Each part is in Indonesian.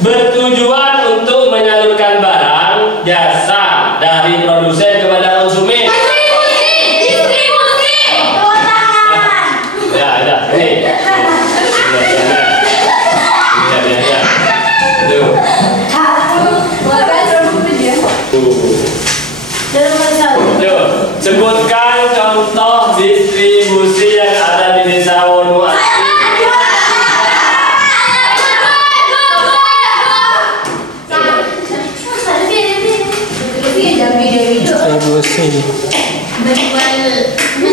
bertujuan untuk menyalurkan barang jasa dari produsen kepada konsumen. Distribusi. Ya, ini. Sebutkan contoh distribusi yang ada di desa Wonoasri. Distribusi.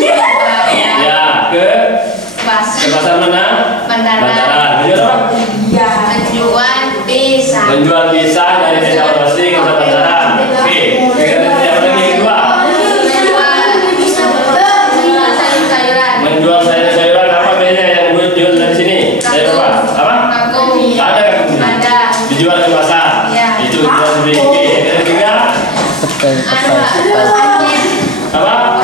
Ya, ke pasar mana? Bantaran. Menjual pisang dari desa Wonoasri ke pasar Bantaran. Oke, yang lagi kedua. Menjual sayur-sayuran apa bedanya yang gue jual dari sini? Sayur apa? Ada. Dijual ke pasar. Itu jual beli. Yang ketiga apa?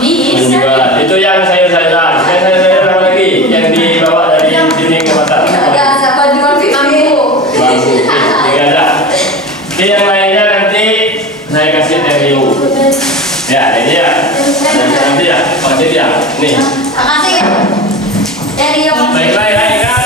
Menjual. Itu yang sayur-sayuran. Sayur-sayuran apa lagi yang dibawa dari sini ke pasar? Bambu. Tiga ada. Oke, yang lainnya nanti saya kasih review. Ya, ini ya. Nanti ya, pasti ya. Nih. Baiklah ya, ingat.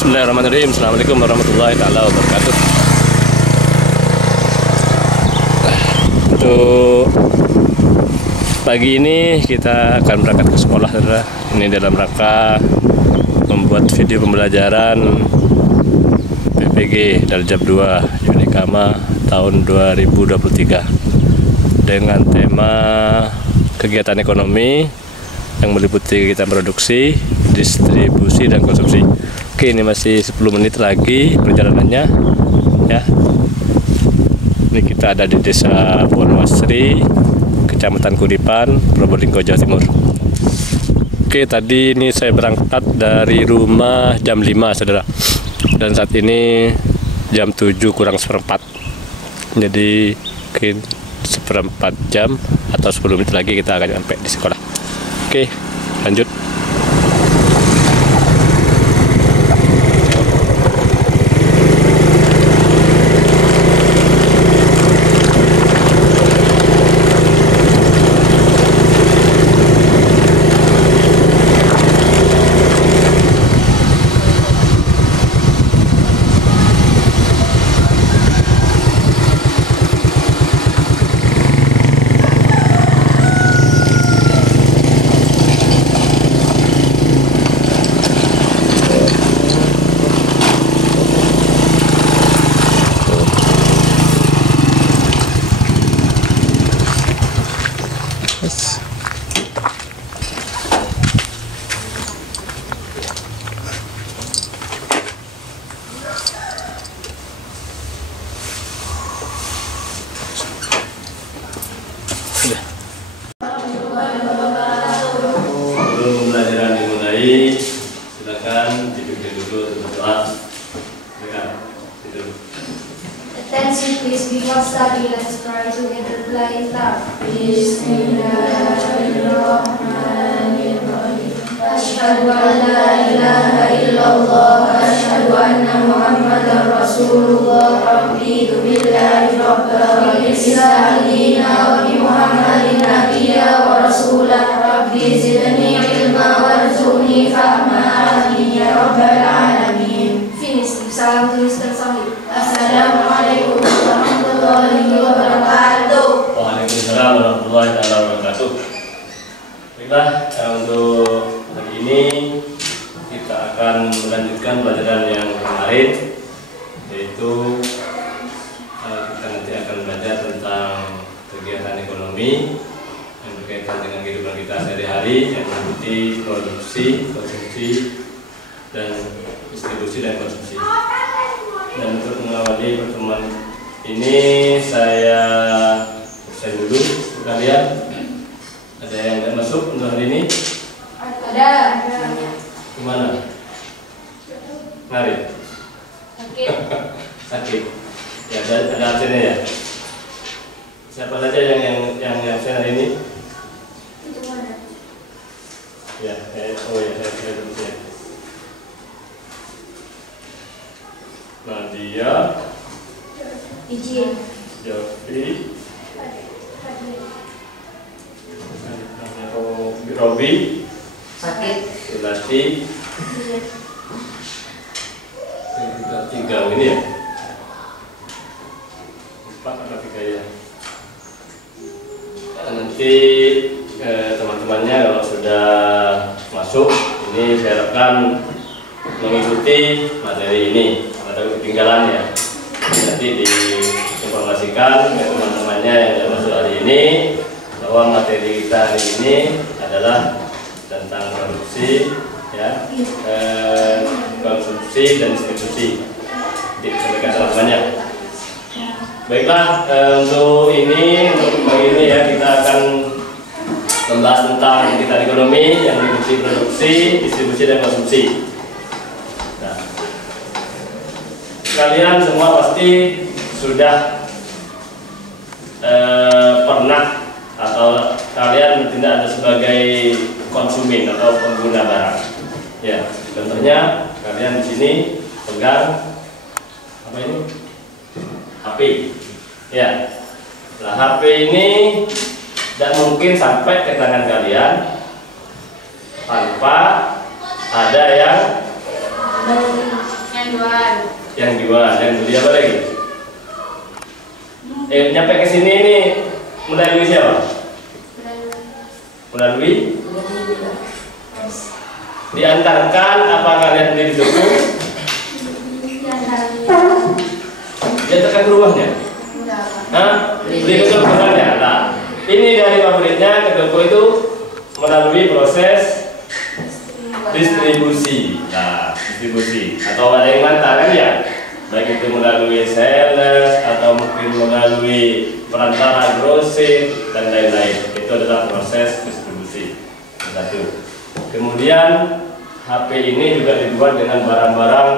Bismillahirrahmanirrahim. Assalamualaikum warahmatullahi taala wabarakatuh. Untuk pagi ini kita akan berangkat ke sekolah, saudara. Ini dalam rangka membuat video pembelajaran PPG Darjab 2 Unikama tahun 2023 dengan tema kegiatan ekonomi yang meliputi kegiatan produksi, distribusi, dan konsumsi. Oke, ini masih 10 menit lagi perjalanannya ya. Ini kita ada di desa Wonoasri, Kecamatan Kuripan, Probolinggo, Jawa Timur. Oke, tadi ini saya berangkat dari rumah jam 5, saudara. Dan saat ini jam 7 kurang seperempat. Jadi mungkin seperempat jam atau 10 menit lagi kita akan sampai di sekolah. Oke, lanjut. Silakan duduk dulu berdoa. Silakan tidur. Attention please, we will study. Let's try to get reply in time. Bismillahirrahmanirrahim. Asyhadu an la ilaha illallah wa asyhadu anna Muhammadar Rasulullah. Raditu billahi rabban wa Islam dina wa bi Muhammadin nabiyya wa rasulah. Rabbi zidni ilma warzuqni fahma. Amin ya rabbal alamin. Finish. Salam tuliskan sahih. Assalamualaikum warahmatullahi wabarakatuh. Waalaikumsalam warahmatullahi wabarakatuh. Baiklah, untuk hari ini kita akan melanjutkan pelajaran yang kemarin, yaitu kita nanti akan belajar tentang kegiatan ekonomi yang berkaitan dengan kehidupan kita sehari-hari, yang meliputi produksi, konsumsi, dan distribusi dan konsumsi. Dan untuk mengawali pertemuan ini saya dulu untuk kalian. Ada yang tidak masuk untuk hari ini? Ada. Kemana? Mari. Sakit. Sakit. Ya, ada absennya ya. Siapa saja yang absen hari ini? Itu mana? Ya, oh ya, saya dulu ya. Nadia, Izin. Jovi, Robi, sakit. Sulati, kita tinggal ini ya. 4 atau 3 ya. Nanti teman-temannya kalau sudah masuk ini saya harapkan mengikuti materi ini atau ketinggalan ya. Nanti diinformasikan ke teman-temannya yang sudah masuk hari ini bahwa materi kita hari ini adalah tentang produksi, ya, konsumsi dan distribusi. Disampaikan teman-temannya. Baiklah, untuk pagi ini ya kita akan membahas tentang kegiatan ekonomi yang meliputi produksi, distribusi dan konsumsi. Nah, kalian semua pasti sudah pernah atau kalian tidak ada sebagai konsumen atau pengguna barang. Ya, contohnya kalian di sini pegang apa ini? HP. Ya. Nah, HP ini tidak mungkin sampai ke tangan kalian tanpa ada yang jual, yang beli apa lagi? Nyampe ke sini ini melalui siapa? Melalui diantarkan apa kalian beli di toko? Diantarkan ke rumahnya? Beli ke toko rumahnya? Nah, ini dari pabriknya ke toko itu melalui proses distribusi. Nah, distribusi atau ada yang ngantar kan ya? Baik itu melalui sales atau mungkin melalui perantara grosir dan lain-lain. Itu adalah proses distribusi. Satu. Kemudian HP ini juga dibuat dengan barang-barang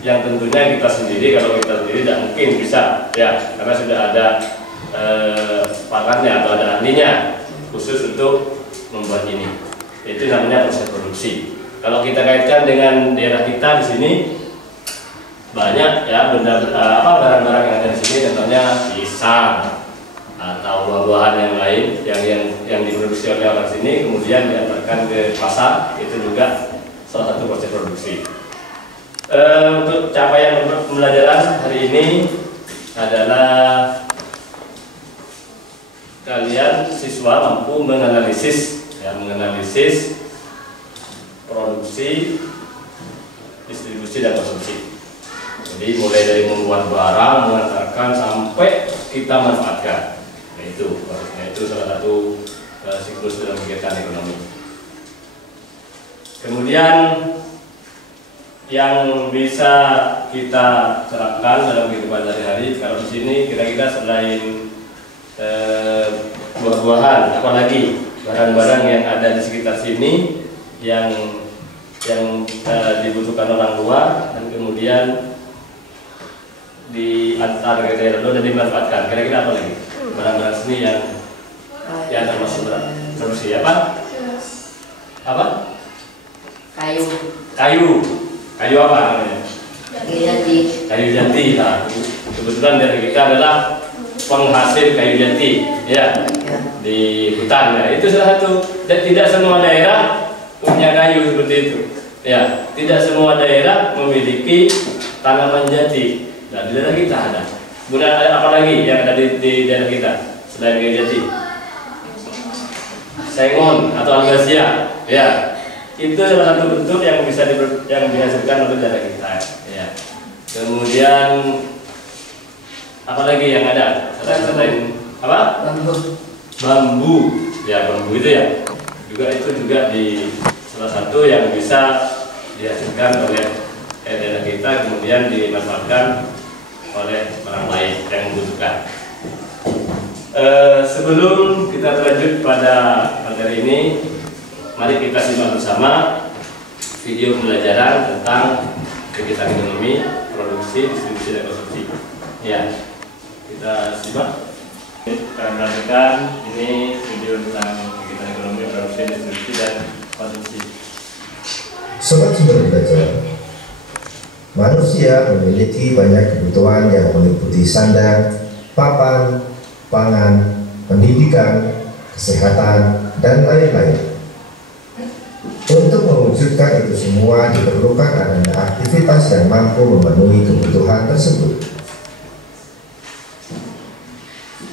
yang tentunya kita sendiri, kalau kita sendiri tidak mungkin bisa ya, karena sudah ada pakatnya atau ada ahlinya khusus untuk membuat ini. Itu namanya proses produksi. Kalau kita kaitkan dengan daerah kita di sini, banyak ya barang-barang yang ada di sini, contohnya pisang atau buah-buahan yang lain yang diproduksi oleh orang sini kemudian diantarkan ke pasar. Itu juga salah satu proses produksi. Untuk capaian pembelajaran hari ini adalah kalian siswa mampu menganalisis produksi, distribusi dan konsumsi. Jadi mulai dari membuat barang, mengantarkan sampai kita manfaatkan. Nah, itu salah satu siklus dalam kegiatan ekonomi. Kemudian yang bisa kita terapkan dalam kehidupan sehari-hari, kalau di sini kira-kira selain buah-buahan, apalagi barang-barang yang ada di sekitar sini yang dibutuhkan orang luar dan kemudian diantar ke daerah dan dimanfaatkan. Kira-kira apa lagi barang-barang seni yang Ya termasuk produksi apa? Apa? Kayu. Kayu apa namanya? Kayu jati. Kayu jati. Nah, kebetulan dari kita adalah penghasil kayu jati, ya, Ya. di hutan. Ya, itu salah satu. Dan tidak semua daerah punya kayu seperti itu. Ya, tidak semua daerah memiliki tanaman jati. Nah, di daerah kita ada. Kemudian ada apa lagi yang ada di daerah kita selain kayu jati? Sengon atau algasia, ya, itu salah satu bentuk yang bisa yang dihasilkan oleh daerah kita, ya. Kemudian apa lagi yang ada selain apa? Bambu, ya, bambu itu ya, itu juga di salah satu yang bisa dihasilkan oleh daerah kita, kemudian dimanfaatkan oleh orang lain yang membutuhkan. Sebelum kita lanjut pada materi ini, mari kita simak bersama video pembelajaran tentang kegiatan ekonomi, produksi, distribusi, dan konsumsi. Ya, kita simak. Kita perhatikan ini video tentang kegiatan ekonomi, produksi, distribusi, dan konsumsi. Sobat Sumber Belajar, manusia memiliki banyak kebutuhan yang meliputi sandang, papan, pangan, pendidikan, kesehatan, dan lain-lain. Untuk mewujudkan itu semua diperlukan adanya aktivitas yang mampu memenuhi kebutuhan tersebut.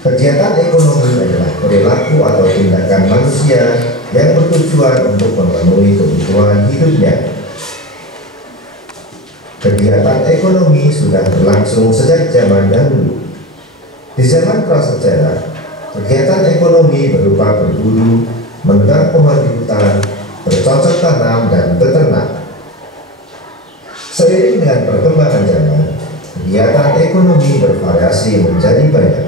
Kegiatan ekonomi adalah perilaku atau tindakan manusia yang bertujuan untuk memenuhi kebutuhan hidupnya. Kegiatan ekonomi sudah berlangsung sejak zaman dahulu. Di zaman prasejarah, kegiatan ekonomi berupa berburu, menebang pohon di hutan, bercocok tanam, dan beternak. Seiring dengan perkembangan zaman, kegiatan ekonomi bervariasi menjadi banyak.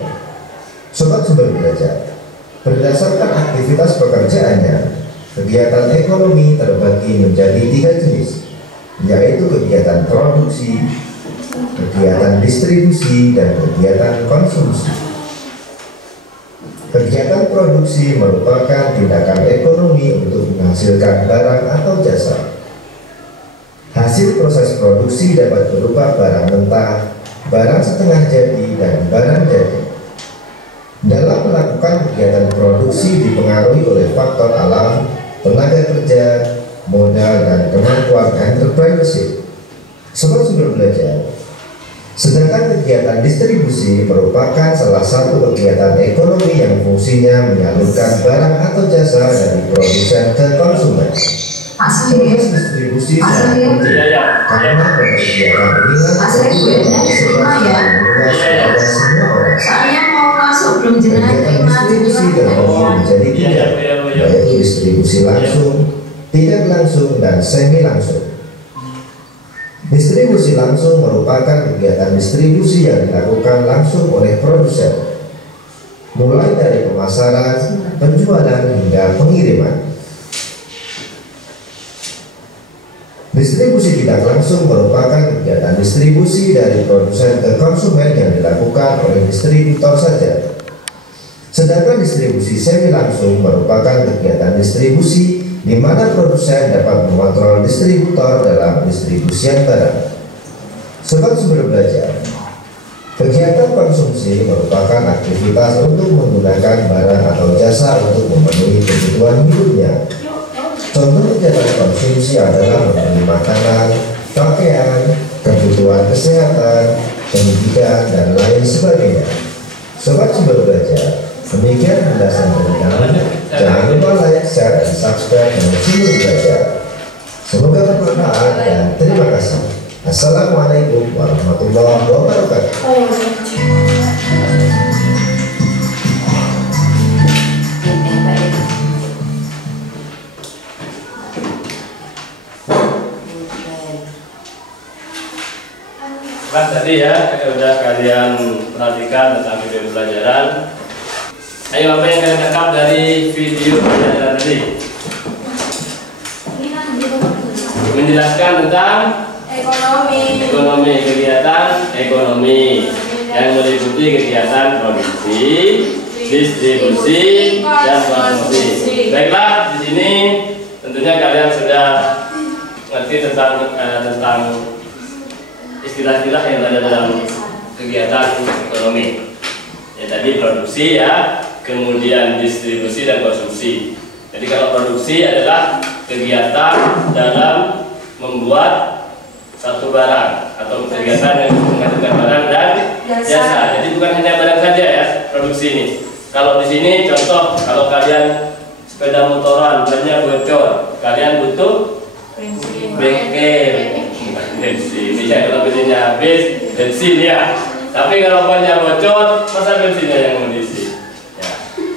Sobat Sumber Belajar, berdasarkan aktivitas pekerjaannya, kegiatan ekonomi terbagi menjadi 3 jenis, yaitu kegiatan produksi, kegiatan distribusi, dan kegiatan konsumsi. Kegiatan produksi merupakan tindakan ekonomi untuk menghasilkan barang atau jasa. Hasil proses produksi dapat berupa barang mentah, barang setengah jadi, dan barang jadi. Dalam melakukan kegiatan produksi dipengaruhi oleh faktor alam, tenaga kerja, modal, dan kemampuan entrepreneurship. Sobat Sumber Belajar, sedangkan kegiatan distribusi merupakan salah satu kegiatan ekonomi yang fungsinya menyalurkan barang atau jasa dari produsen ke konsumen. Proses distribusi sangat penting karena pada kegiatan inilah kegiatan meluas kepada semua orang. Kegiatan distribusi terbagi menjadi 3, yaitu distribusi langsung, tidak langsung, dan semi langsung. Distribusi langsung merupakan kegiatan distribusi yang dilakukan langsung oleh produsen, mulai dari pemasaran, penjualan, hingga pengiriman. Distribusi tidak langsung merupakan kegiatan distribusi dari produsen ke konsumen yang dilakukan oleh distributor saja. Sedangkan distribusi semi langsung merupakan kegiatan distribusi di mana produsen dapat mengontrol distributor dalam distribusian barang. Sobat Sumber Belajar, kegiatan konsumsi merupakan aktivitas untuk menggunakan barang atau jasa untuk memenuhi kebutuhan hidupnya. Contoh kegiatan konsumsi adalah membeli makanan, pakaian, kebutuhan kesehatan, pendidikan, dan lain sebagainya. Sobat Sumber Belajar, demikian penjelasan dari kami. Jangan lupa like, share, dan subscribe channel Sumber Belajar. Semoga bermanfaat dan terima kasih. Assalamualaikum warahmatullahi wabarakatuh. Kan tadi ya sudah kalian perhatikan tentang video pelajaran. Ayo, apa yang kalian tangkap dari video pelajaran tadi? Menjelaskan tentang ekonomi, kegiatan ekonomi yang meliputi kegiatan produksi, distribusi dan konsumsi. Baiklah, di sini tentunya kalian sudah ngerti tentang istilah-istilah yang ada dalam kegiatan ekonomi. Ya, tadi produksi ya, kemudian distribusi dan konsumsi. Jadi kalau produksi adalah kegiatan dalam membuat satu barang atau kegiatan yang menghasilkan barang dan jasa. Jadi bukan hanya barang saja ya produksi ini. Kalau di sini contoh, kalau kalian sepeda motoran bannya bocor, kalian butuh bengkel, bensin. Ya kalau bensinnya habis, bensin ya. Tapi kalau bannya bocor, masa bensinnya yang mengisi? Ya.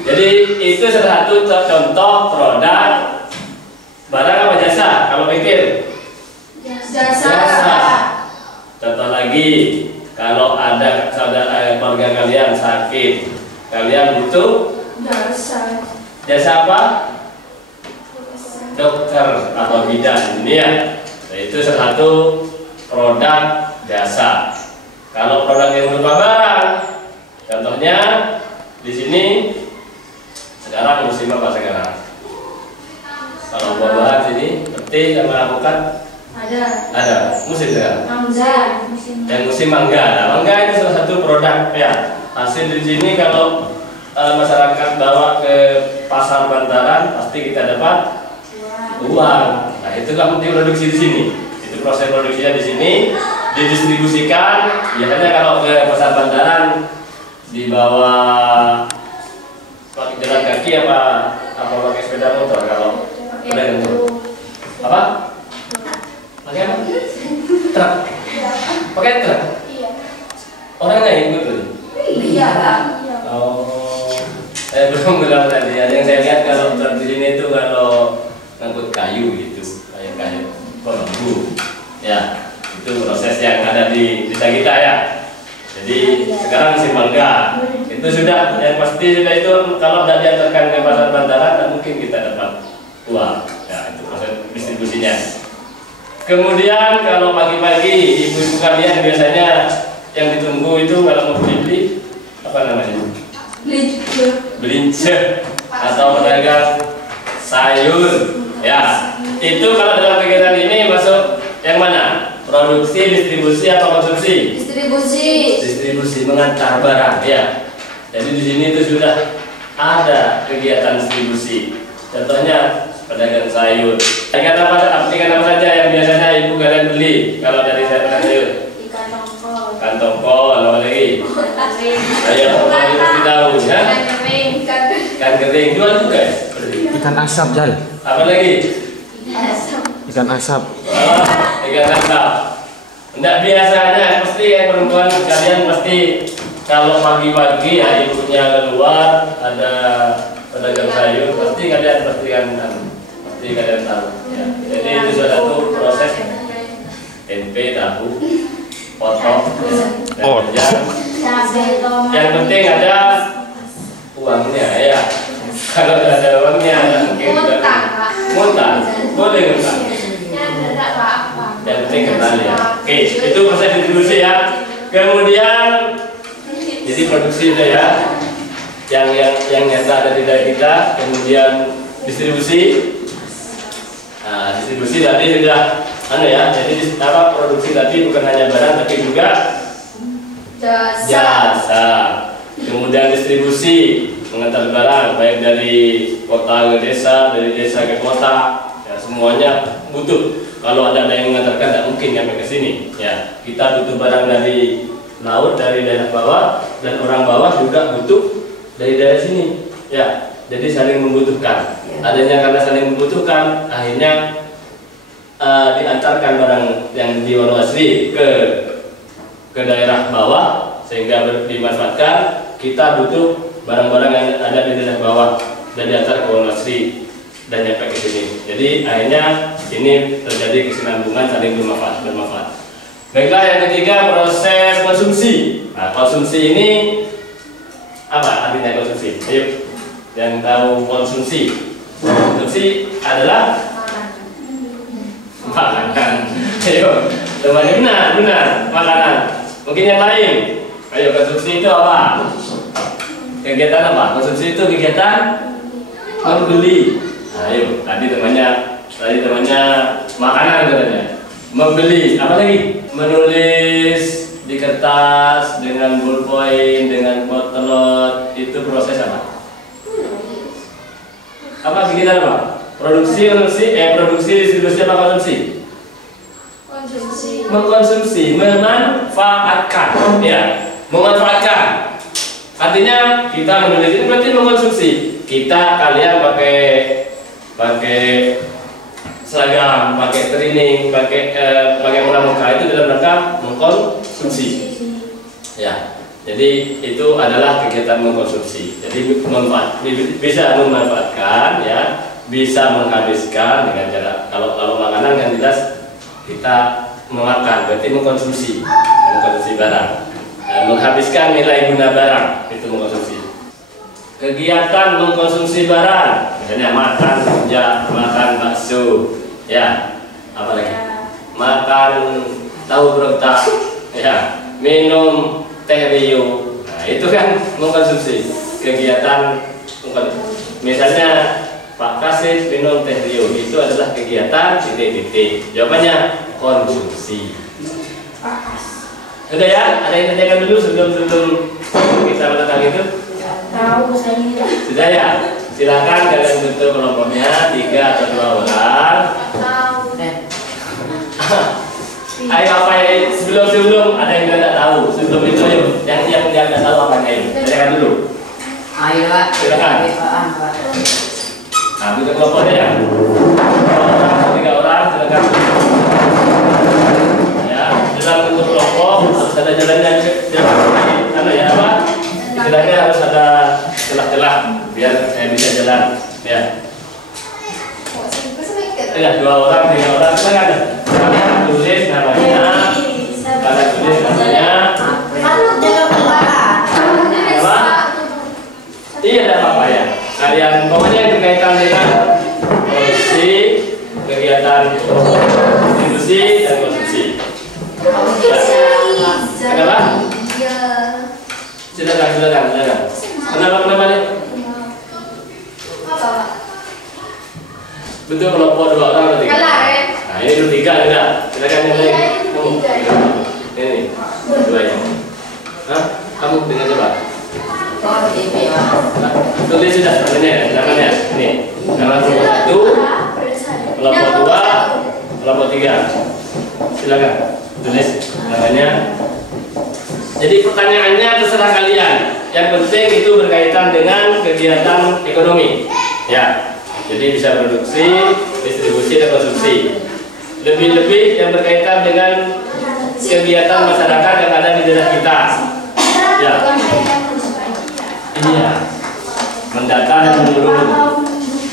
Jadi itu salah satu contoh produk barang apa jasa? Kalau bengkel, jasa. Contoh lagi, kalau ada saudara keluarga kalian sakit, kalian butuh jasa apa? Dokter atau bidan ini ya. Nah, itu salah satu produk jasa. Kalau produk yang berupa barang, contohnya di sini sekarang musim apa sekarang? Kalau buah-buahan sini, peti sama alpukat ada musim sekarang. Yang musim mangga. Nah, mangga itu salah satu produk ya. Hasil di sini kalau masyarakat bawa ke pasar bantaran pasti kita dapat uang. Nah, itu kan diproduksi di sini. Itu proses produksinya di sini, didistribusikan. Biasanya kalau ke pasar bantaran dibawa pakai jalan kaki apa pakai sepeda motor kalau pedagang apa? Pakai apa? Truk. Pakai truk. Orangnya ikut tuh. Iya. Oh, belum bilang tadi. Ada yang saya lihat kalau di sini itu kalau ngangkut kayu gitu, kayu bambu. Ya, itu proses yang ada di desa kita ya. Jadi sekarang musim mangga. Itu sudah yang pasti sudah itu kalau tidak diantarkan ke pasar bantaran, tidak mungkin kita dapat uang. Ya, itu proses distribusinya. Kemudian kalau pagi-pagi ibu-ibu kalian biasanya yang ditunggu itu kalau mau beli apa namanya? Belince atau pedagang sayur. Ya, itu kalau dalam kegiatan ini masuk yang mana? Produksi, distribusi atau konsumsi? Distribusi mengantar barang ya. Jadi di sini itu sudah ada kegiatan distribusi. Contohnya pedagang sayur. Ikan apa saja yang biasanya ibu kalian beli kalau dari pedagang sayur? Ikan tongkol, apa lagi? Ayo, kita tahu ya. Ikan kering jual juga ya? Ikan asap, Jal. Apa lagi? Ikan asap. Oh, ikan asap. Tidak biasanya, pasti yang perempuan kalian pasti kalau pagi-pagi ya ibunya keluar ada pedagang sayur, pasti kalian tahu. Ya. Jadi itu sudah satu proses tempe, tahu, potong, dan yang penting ada uangnya ya. Kalau tidak ada uangnya, mungkin muntah, boleh muntah. Yang penting kenal ya. Oke, itu proses distribusi ya. Kemudian jadi produksi itu ya, yang nyata ada di daerah kita. Kemudian distribusi. Nah, distribusi tadi sudah ya. Jadi produksi tadi bukan hanya barang tapi juga jasa. Kemudian distribusi mengantar barang baik dari kota ke desa, dari desa ke kota, ya semuanya butuh. Kalau ada yang mengantarkan tidak mungkin sampai ke sini. Ya, kita butuh barang dari laut, dari daerah bawah, dan orang bawah juga butuh dari daerah sini. Ya, jadi saling membutuhkan. Adanya karena saling membutuhkan, akhirnya diantarkan barang yang di Wonogiri ke daerah bawah sehingga dimanfaatkan. Kita butuh barang-barang yang ada di daerah bawah dan diantar ke Wonogiri dan nyampe ke sini. Jadi akhirnya ini terjadi kesinambungan saling bermanfaat. Baiklah, yang ketiga proses konsumsi. Nah, konsumsi ini apa artinya konsumsi? Ayo, yang tahu konsumsi. Konsumsi adalah makanan. Ayo, teman-teman benar makanan. Mungkin yang lain. Ayo, konsumsi itu apa? Kegiatan apa? Konsumsi itu kegiatan membeli. Nah, ayo, tadi temannya makanan katanya. Membeli, apa lagi? Menulis di kertas dengan ballpoint, dengan potlot, itu proses apa? Apa kegiatan apa? Produksi, distribusi apa konsumsi? Konsumsi. Mengkonsumsi, memanfaatkan, ya, memanfaatkan. Artinya kita menulis itu berarti mengkonsumsi. Kalian pakai seragam, pakai training, pakai pramuka itu dalam rangka mengkonsumsi. Ya, jadi itu adalah kegiatan mengkonsumsi. Jadi bisa memanfaatkan, ya, bisa menghabiskan dengan cara kalau makanan kan jelas kita memakan, berarti mengkonsumsi barang. Menghabiskan nilai guna barang itu mengkonsumsi. Kegiatan mengkonsumsi barang, misalnya makan rujak, makan bakso, ya, apa lagi? Makan tahu berontak, ya, minum teh rio. Nah, itu kan mengkonsumsi. Kegiatan misalnya Pak Kasid minum teh rio, itu adalah kegiatan titik-titik. Jawabannya konsumsi. Sudah ya? Ada yang tanyakan dulu sebelum kita tentang itu? Tahu saya. Sudah ya? Silakan kalian bentuk kelompoknya 3 atau 2 orang. Tahu. Ayo apa ya? Sebelum ada yang tidak tahu. Sebelum itu ayo, yang tidak tahu apa ayo. Tanyakan dulu. Ayo Pak. Silakan. Pak. Nah, bentuk kelompoknya ya. 3 orang, silakan. Ya, dalam bentuk kelompok harus ada jalannya, karena ya apa? Istilahnya harus ada celah-celah biar saya bisa jalan. Ya. Ya, 2 orang, 3 orang, silakan. Kalian tulis namanya. Kalian tulis namanya. Apa? Iya, ada apa ya? Kalian pokoknya yang berkaitan dengan produksi, kegiatan distribusi dan konsumsi. Ya. Kenapa? Silakan. Kenapa nih? Betul kelompok 2 orang atau 3? Nah, ini dulu 3 sudah. Silakan yang lain. Ini 2 ya. Hah? Kamu dengan siapa? Oh, TV Pak. Tulis sudah namanya. Ini. Nama kelompok 1, kelompok 2, kelompok 3. Silakan tulis namanya. Jadi pertanyaannya terserah kalian. Yang penting itu berkaitan dengan kegiatan ekonomi. Ya. Jadi bisa produksi, distribusi dan konsumsi. Lebih-lebih yang berkaitan dengan kegiatan masyarakat yang ada di daerah kita. Ya. Iya. Mendata dan menurun.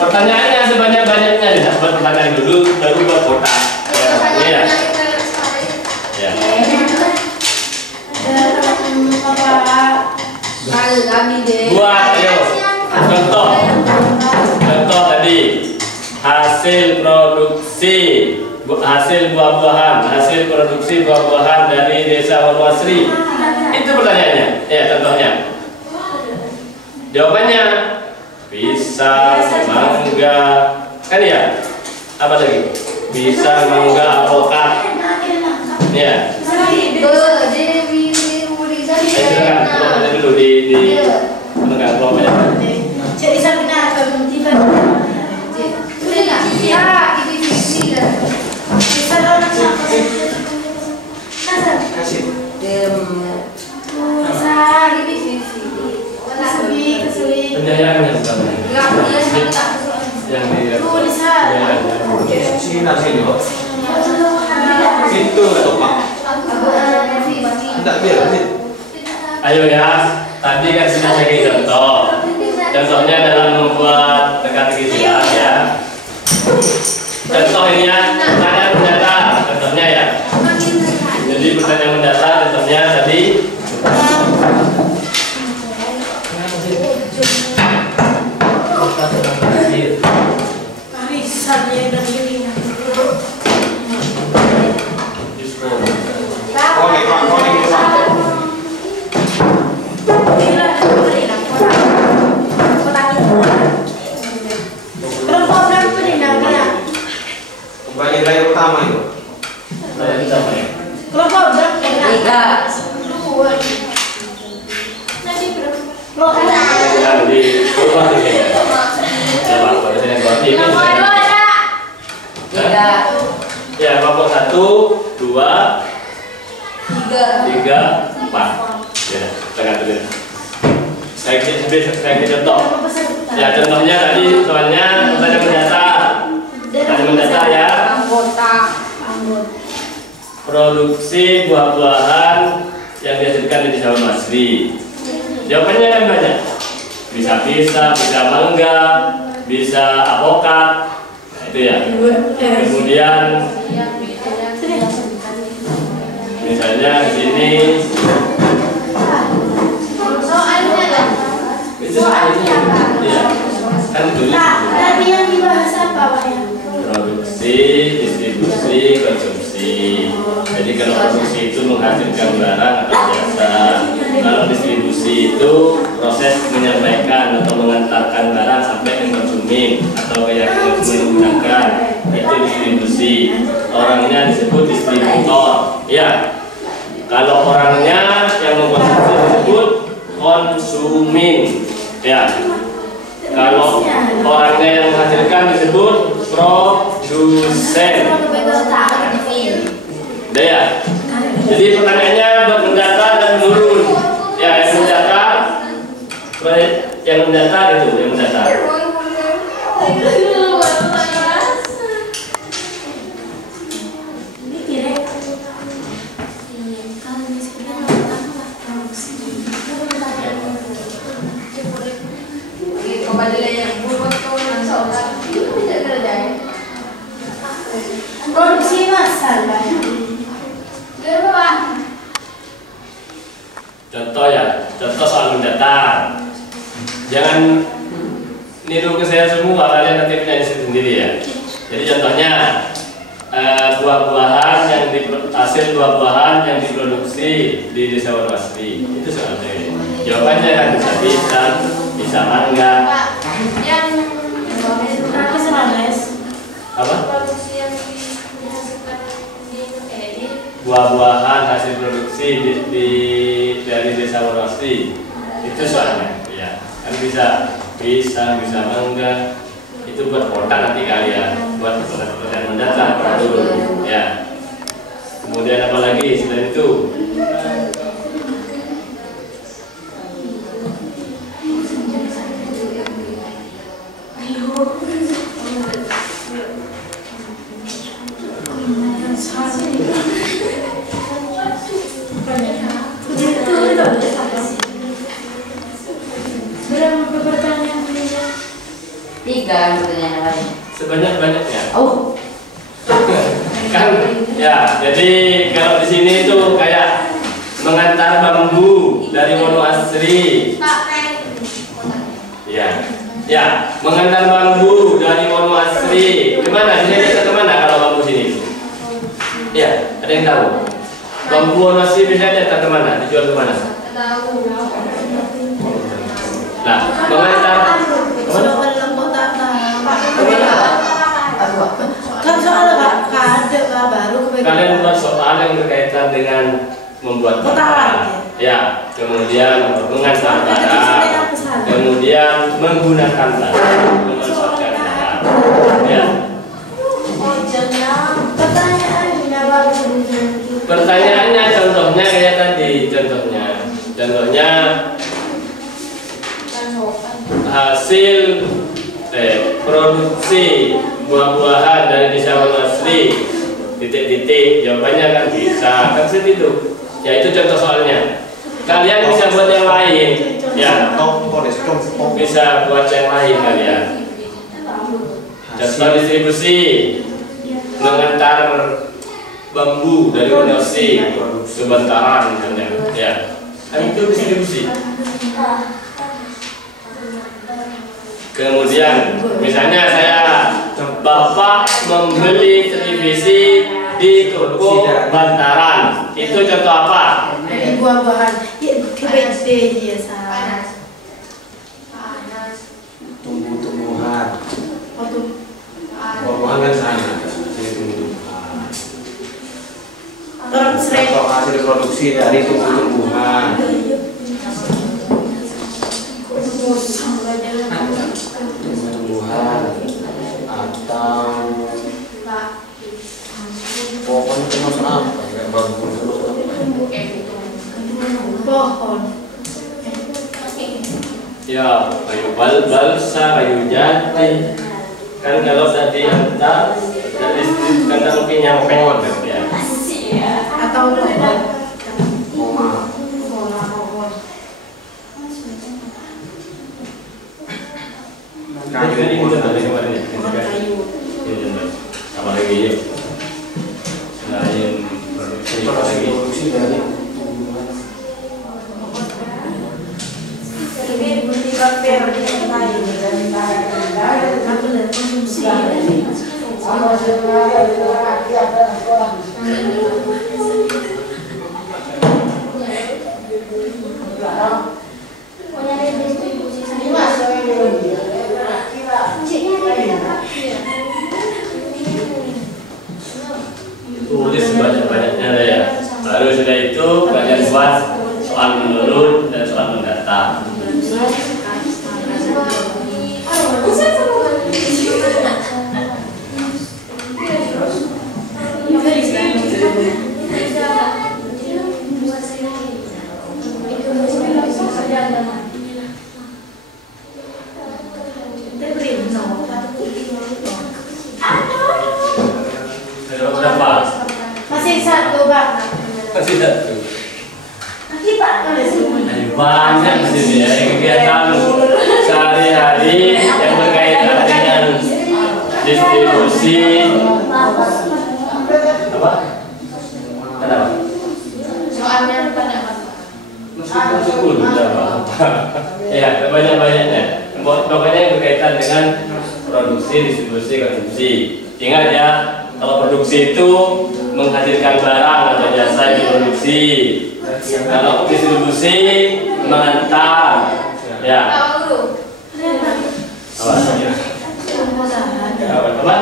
Pertanyaannya sebanyak-banyaknya tidak buat pertanyaan dulu, baru buat kotak. Ya. Ya. Buat ayo. Contoh tadi hasil produksi, hasil buah-buahan, hasil produksi buah-buahan dari Desa Wanwasri. Itu pertanyaannya. Ya, contohnya. Jawabannya pisang, mangga, kan ya? Apa lagi? Pisang, mangga, alpukat. Ya. Silakan kelompoknya dulu di menengah kelompoknya. Jadi saya benar kalau tiba. Ya, ini bisa orang siapa? Kasih. Penjajaran yang pertama. Yang di Sini nasi ini kok. Itu atau Pak? Enggak biar sih. Ayo ya, tadi kan sudah saya kasih contoh. Contohnya dalam membuat teka-teki silang ya. Contoh ini ya, pertanyaan mendata. Contohnya ya. Jadi pertanyaan mendata contohnya tadi. Kolek Pak. Gila, contohnya tadi soalnya pertanyaan mendatar. Pertanyaan mendatar ya. Produksi buah-buahan yang dihasilkan di Desa Wonoasri. Jawabannya kan banyak. Bisa pisang, bisa mangga, bisa apokat. Nah, itu ya. Kemudian misalnya di sini itu soalnya ya kan ditulis Tadi yang dibahas apa, Pak? produksi, distribusi, konsumsi. Jadi kalau produksi itu menghasilkan barang atau jasa, kalau distribusi itu proses menyampaikan atau mengantarkan barang sampai ke konsumen atau ke yang menggunakan, itu distribusi. Orangnya disebut distributor. Ya, kalau orangnya yang mengkonsumsi disebut konsumen. Ya, kalau orangnya yang menghasilkan disebut produsen. Udah ya. Jadi pertanyaannya buat mendata dan menurun. Ya, yang mendata itu, yang mendata. Produksi masalah. Contoh ya, contoh soal mendatar. Jangan niru ke saya semua, kalian nanti punya sendiri ya. Jadi contohnya buah-buahan yang hasil buah-buahan yang diproduksi di Desa Wonoasri. Itu soalnya. Jawabannya kan bisa pisang, bisa mangga. Yang Apa? Produksi yang dihasilkan di Buah-buahan hasil produksi dari Desa Wonoasri. Itu soalnya. Ya, kan bisa pisang, bisa mangga. Itu buat kota nanti kalian, buat pertanyaan mendatar dulu. Ya. Kemudian apa lagi selain itu? Tiga pertanyaan lain. Sebanyak-banyaknya. Oh, Kan ya, jadi kalau di sini itu kayak mengantar bambu dari Wonoasri. Ya. Ya, mengantar bambu dari Wonoasri. Kemana? Di sini kemana kalau bambu sini? Ya, ada yang tahu? Bambu Wonoasri biasanya datang kemana? Dijual kemana? Nah, mengantar Kan soal ada baru kalian buat soal yang berkaitan dengan membuat barang. Ya, kemudian mengantar barang, kemudian menggunakan barang, memanfaatkan barang. Ya. Pertanyaannya contohnya kayak tadi, contohnya hasil produksi buah-buahan dari Desa Wonoasri titik-titik, jawabannya kan bisa kan seperti itu. Ya, itu contoh soalnya. Kalian bisa buat yang lain, ya. Bisa buat yang lain kalian. Contoh distribusi, mengantar bambu dari Wonoasri sebentaran misalnya, ya. Kan itu distribusi. Kemudian, misalnya Bapak membeli televisi di toko Bantaran. Itu contoh apa? Buah-buahan. Ya, KBD ya, salah. tumbuh-tumbuhan. Buah-buahan kan sana. Jadi tumbuh-tumbuhan. Orang sering Atau hasil produksi dari tumbuh-tumbuhan. Tumbuh-tumbuhan atau pohon itu masuk apa? Kayak bambu itu masuk apa? pohon. Ya, kayu balsa, kayu jati. Kan kalau tadi antar dari kan mungkin nyampe ya. Atau Kayu ini kita dari kemarin ya. kayu. Apa lagi ya? Selain produksi dari tulis sebanyak-banyaknya ya. Baru sudah itu kalian buat soal menurut dan soal mendata. Berapa? Masih satu, Pak. Masih satu. Nanti Pak Banyak di sini ya kegiatan sehari-hari yang berkaitan dengan distribusi apa? Kenapa? soalnya pada Syukur apa? Ya, banyak-banyaknya. Pokoknya yang berkaitan dengan produksi, distribusi, konsumsi. Ingat ya, kalau produksi itu menghadirkan barang atau jasa yang diproduksi. Kalau distribusi mengantar, ya. Apa?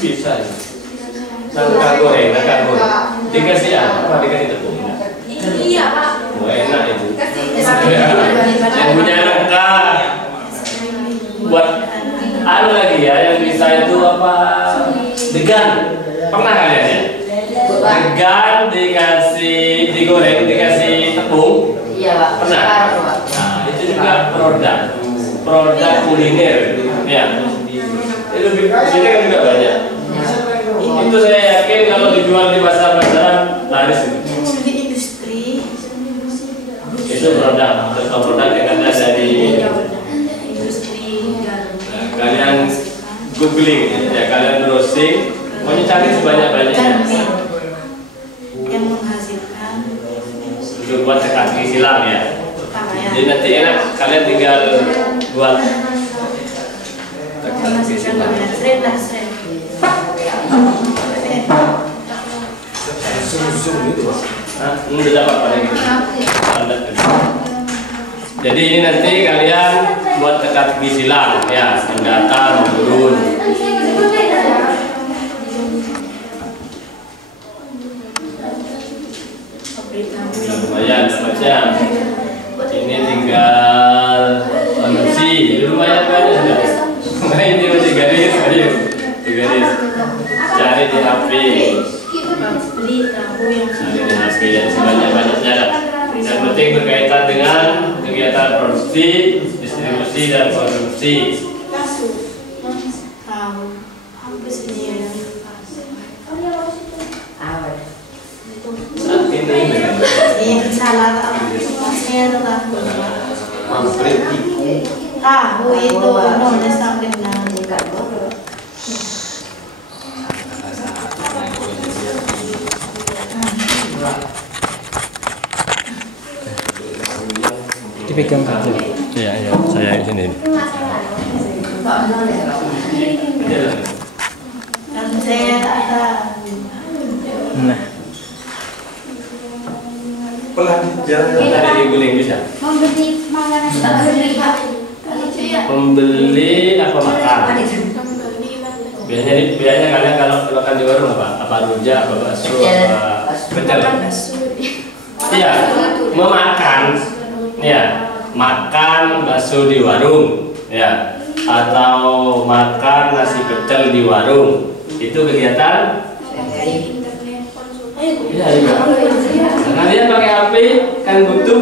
Bisa. Nangka goreng. Dikasih apa? Dikasih tepung. iya Pak. Oh, enak itu. Yang punya nangka buat anu lagi ya, yang bisa itu apa? Degan. Pernah kalian ya? Degan dikasih digoreng, dikasih tepung. Iya Pak. Pernah? Nah, itu juga produk kuliner. Ya. Itu di sini kan juga banyak. Itu saya yakin kalau dijual di pasar-pasaran laris itu. Di industri Itu produk yang ada dari industri garam. kalian googling ya, kalian browsing, pokoknya cari sebanyak-banyaknya Yang menghasilkan untuk buat teka-teki silang ya. pakaian. Jadi nanti enak kalian tinggal buat teka-teki Menghasilkan silang. pakaian. Seret lah, seret. Udah dapat pada gitu. Standar. Jadi ini nanti kalian buat teka-teki silang ya, mendata, menurun. Lumayan dapatnya. Ini tinggal konsumsi. Lumayan banyak sudah. Nah, ini masih garis, ayo garis. Cari di HP. Beli tahu yang Cari di HP dan sebanyak-banyaknya. Yang penting berkaitan dengan kegiatan produksi, distribusi dan konsumsi. tahu hampir sendiri. Saat ini dengan Ini salah saya tahu. Tahu itu nomornya sampai benar. Dipegang saja. Iya, iya, saya di sini. Dan saya tak ada. Nah, Tadi diguling bisa. Membeli makanan Pak. Pembeli apa makan? Biasanya kalian kalau makan di warung apa rujak, apa bakso, apa pecel? Iya, memakan, ya, makan bakso di warung, ya, atau makan nasi pecel di warung, itu kegiatan internet konsultan. Iya, iya. Kalian pakai HP kan butuh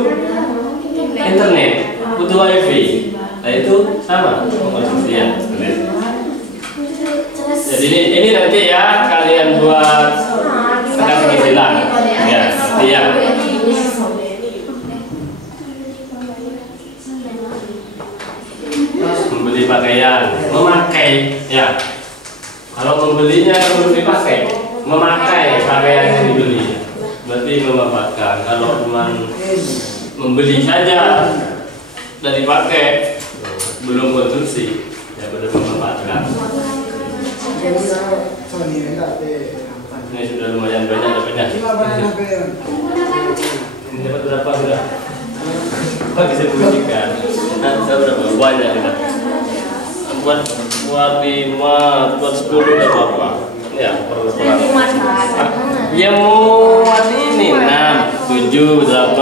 internet, butuh wifi. Nah itu sama konsumsi ya. Jadi ini nanti ya kalian buat sekarang pengisilan ya, iya. Membeli pakaian, memakai ya. Kalau membelinya belum dipakai, memakai pakaian yang dibeli, berarti memanfaatkan. Kalau cuma membeli saja dan dipakai, belum konsumsi, ya benar memanfaatkan. Ini sudah lumayan banyak dapatnya. Ini dapat berapa sudah? Oh, bisa buktikan. Saya berapa banyak sudah. Buat 5, buat 10 dan apa? Ya, perlu ya muat ini 6, 7, 8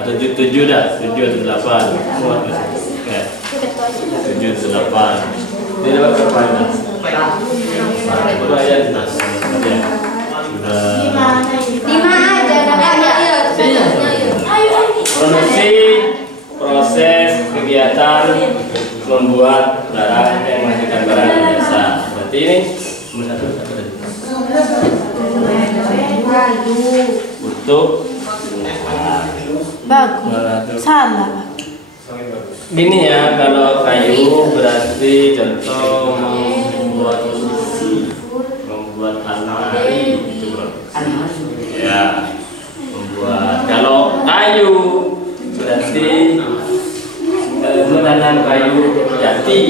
atau 7 dah, 7 atau 8 muat ya. 7 atau 8. Ini dapat berapa ya? Lumayan sudah. Sudah 5 aja dapatnya. produksi, proses, kegiatan membuat barang yang menghasilkan barang dan jasa. Berarti ini untuk Bagus. Salah. gini ya, kalau kayu berarti contoh membuat kursi, membuat almari itu ya, membuat. Kalau kayu berarti menanam kayu jati.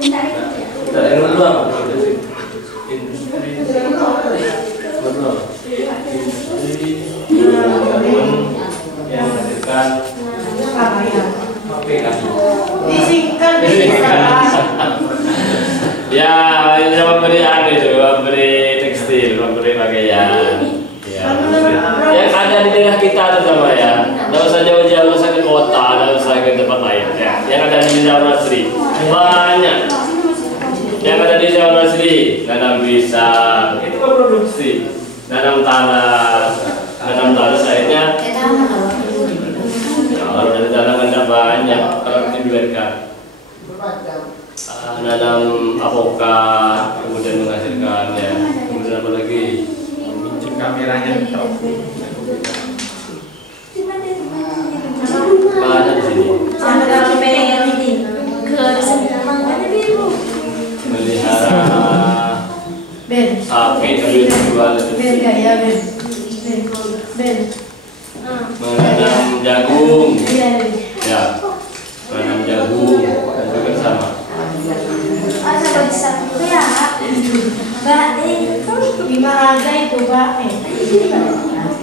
Kita ini dulu apa? Yang menghasilkan Disingkat. ya, ini memberi itu, memberi tekstil, memberi pakaian. Ya, yang ada di daerah kita terutama ya. Tidak usah jauh-jauh, usah ke kota, tidak usah ke tempat lain. Ya. Yang ada di Jawa Nasri banyak. Yang ada di Jawa Nasri, nanam pisang, itu produksi. Nanam tanah akhirnya. Kalau dari tanaman tidak banyak, kalau dibiarkan. Nanam avokat, kemudian menghasilkan ya. Kemudian apa lagi? Kameranya banyak di sini. Melihara sapi sambil dijual itu. Menanam jagung, ya, menanam jagung dan juga sama.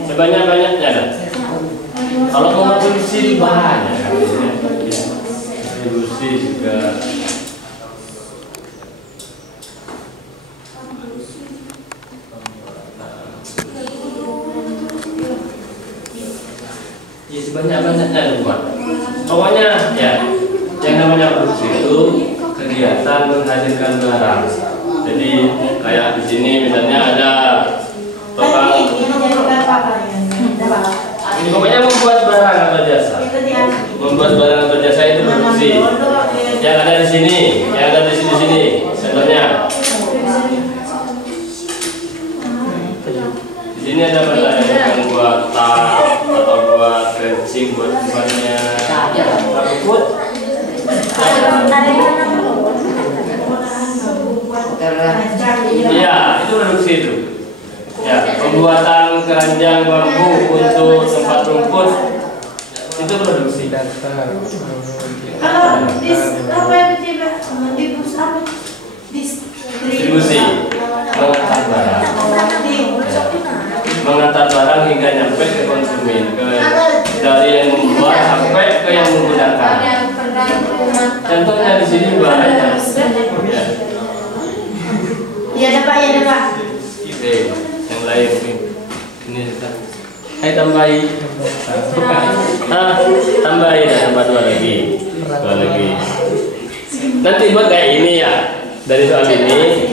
Sebanyak-banyaknya ada. Kalau mau produksi banyak, produksi juga. Ya sebanyak-banyaknya buat. Pokoknya ya, yang namanya produksi itu kegiatan menghasilkan barang. Jadi kayak di sini misalnya ada tukang. Ini pokoknya membuat barang atau jasa. Membuat barang atau jasa itu produksi. Yang ada di sini, yang ada di sini. Contohnya. Di sini ada barang yang buat tas atau buat kencing, buat banyak rumput. Iya, itu produksi itu. Ya, pembuatan keranjang bambu untuk tempat rumput itu produksi. Kalau distribusi mengantar barang, mengantar barang hingga nyampe ke konsumen, dari yang membuat sampai ke yang menggunakan. Contohnya di sini banyak. Ya dapat, ya dapat. Oke, yang lain ini kita. Hai tambahi. Tambahi dan tambah 2 lagi. 2 lagi. Nanti buat kayak ini ya. dari soal ini,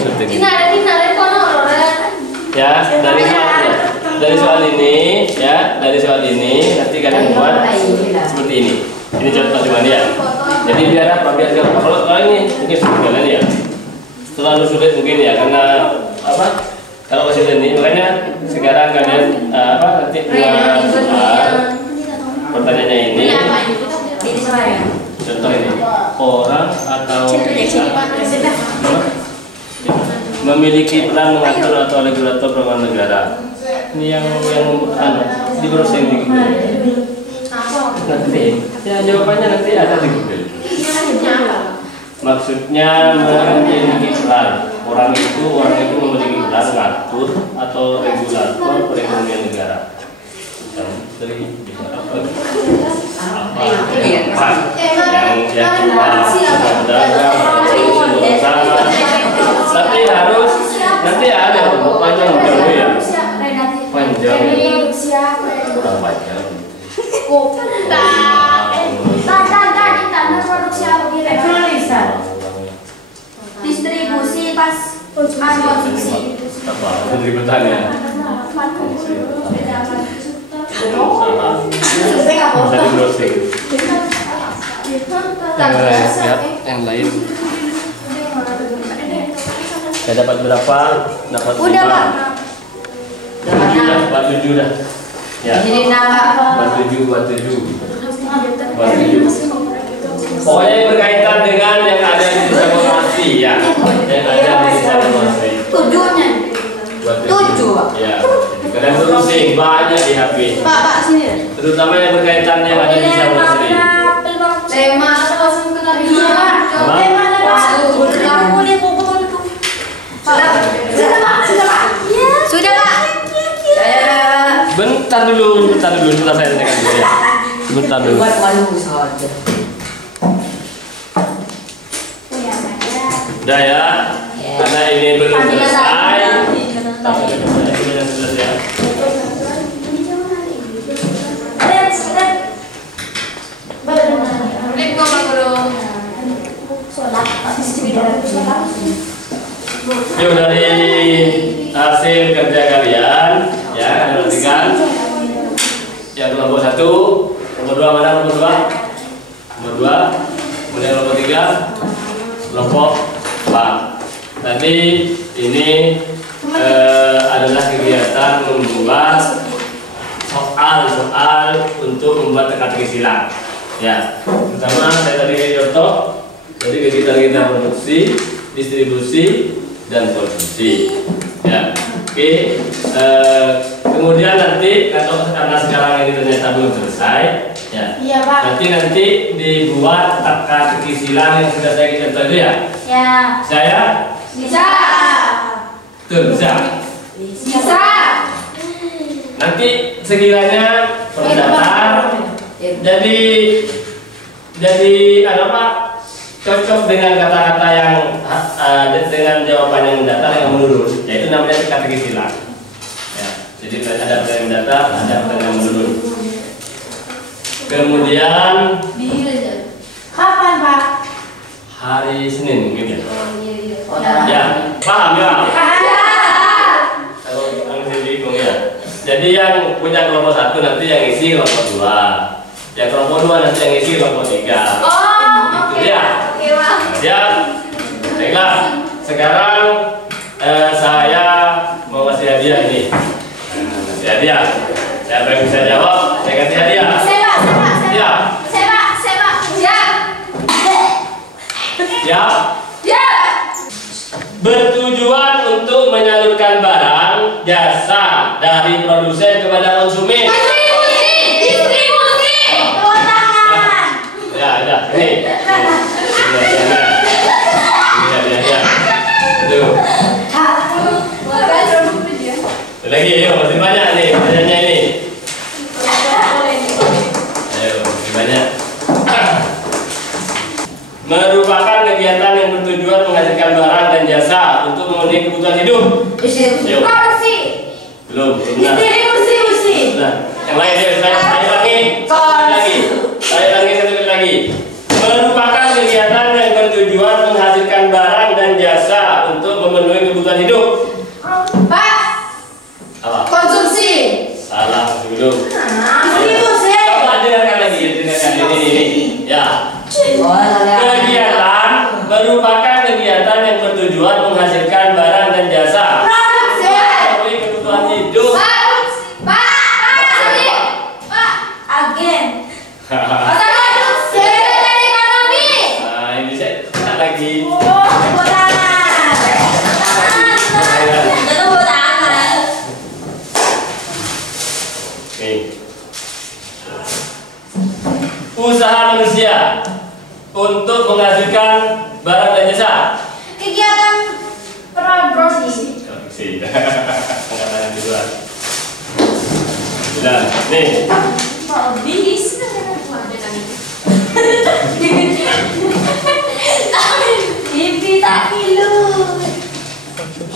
syuting ya, dari soal ini nanti kalian buat seperti ini. Ini contoh cuman ya. Jadi biar apa? Biar kalau ini mungkin kalian ya terlalu sulit mungkin ya, karena apa? Kalau masih ini, makanya sekarang kalian nanti buat soal pertanyaannya ini. Contoh ini, orang atau memiliki peran mengatur atau regulator perekonomian negara. Ini yang di browsing di Google. Nanti ya jawabannya nanti ada di Google. Maksudnya memiliki peran. Orang itu memiliki peran mengatur atau regulator perekonomian negara. Tapi harus nanti ada panjang jauh ya, panjang kurang panjang. Produksi apa kira? Distribusi pas konsumsi. Apa? Penerimaan ya. Yang lain. Saya dapat berapa? Dapat Udah, Pak. Dapat 7 dah. Ya. Jadi nama Buat 7. Pokoknya yang berkaitan dengan yang ada di desa Formasi ya. Yang ada di desa Formasi. tujuhnya. 7. Ya. Kalian browsing banyak di HP. Pak sini. Terutama yang berkaitan yang ada di desa Formasi. Tema langsung kenal dia. Tema kamu lihat buku itu. Sudah, Pak. Bentar dulu sebentar saya tanyakan dulu ya. Bentar dulu. Buat malu saja. Udah ya. Karena ini belum selesai. Sudah selesai. Yuk, dari hasil kerja kalian ya, kalian perhatikan yang kelompok 1, kelompok 2 mana? Kelompok 2, kemudian kelompok 3, kelompok 4. Tadi ini adalah kegiatan membuat soal untuk membuat teka-teki silang ya. Pertama saya tadi contoh, jadi kegiatan kita produksi, distribusi, dan konsumsi ya. Oke, kemudian nanti karena sekarang ini ternyata belum selesai ya. Iya, Pak. Nanti dibuat teka-teki silang yang sudah saya contoh itu ya. Ya. Saya Bisa. tuh bisa. Nanti sekiranya pendaftar jadi apa Pak? Cocok dengan kata-kata yang dengan jawaban yang mendatar yang menurun, yaitu namanya teka-teki silang. Ya, jadi ada pertanyaan mendatar, ada pertanyaan yang menurun. Kemudian Kapan, Pak? hari Senin mungkin ya. Iya. Ya, paham ya? Kalau yang bingung ya. Jadi yang punya kelompok 1 nanti yang isi kelompok 2, yang kelompok 2 nanti yang isi kelompok 3. Itu dia. Ya, baiklah. Sekarang saya mau kasih hadiah ini. Kasih hadiah. Siapa yang bisa jawab, saya kasih hadiah. Ya. Bertujuan untuk menyalurkan barang jasa dari produsen kepada konsumen. Distribusi. Ya, ini. Tuh. Lagi, yuk, masih banyak nih pertanyaannya ini. Ayo, masih banyak. Merupakan kegiatan yang bertujuan menghasilkan barang dan jasa untuk memenuhi kebutuhan hidup. Yuk. Belum. Nah. Nah, yang lain ya, saya lagi. Merupakan kegiatan yang bertujuan hidup. Pak, Apa? konsumsi. Salah dulu. Ibu sih. Coba dengarkan lagi, dengarkan ini. Ya. Kegiatan merupakan kegiatan yang bertujuan menghasilkan barang dan jasa. Produksi. Memenuhi kebutuhan hidup. Agen. Sekretari ekonomi. Nah, ini saya lihat lagi. Tepuk tangan. Tepuk tangan. Nih. Usaha manusia untuk menghasilkan barang dan jasa. Kegiatan produksi. Produksi. Pengatakan duluan. Sudah, nih. Bisa. Ibi tak pilu.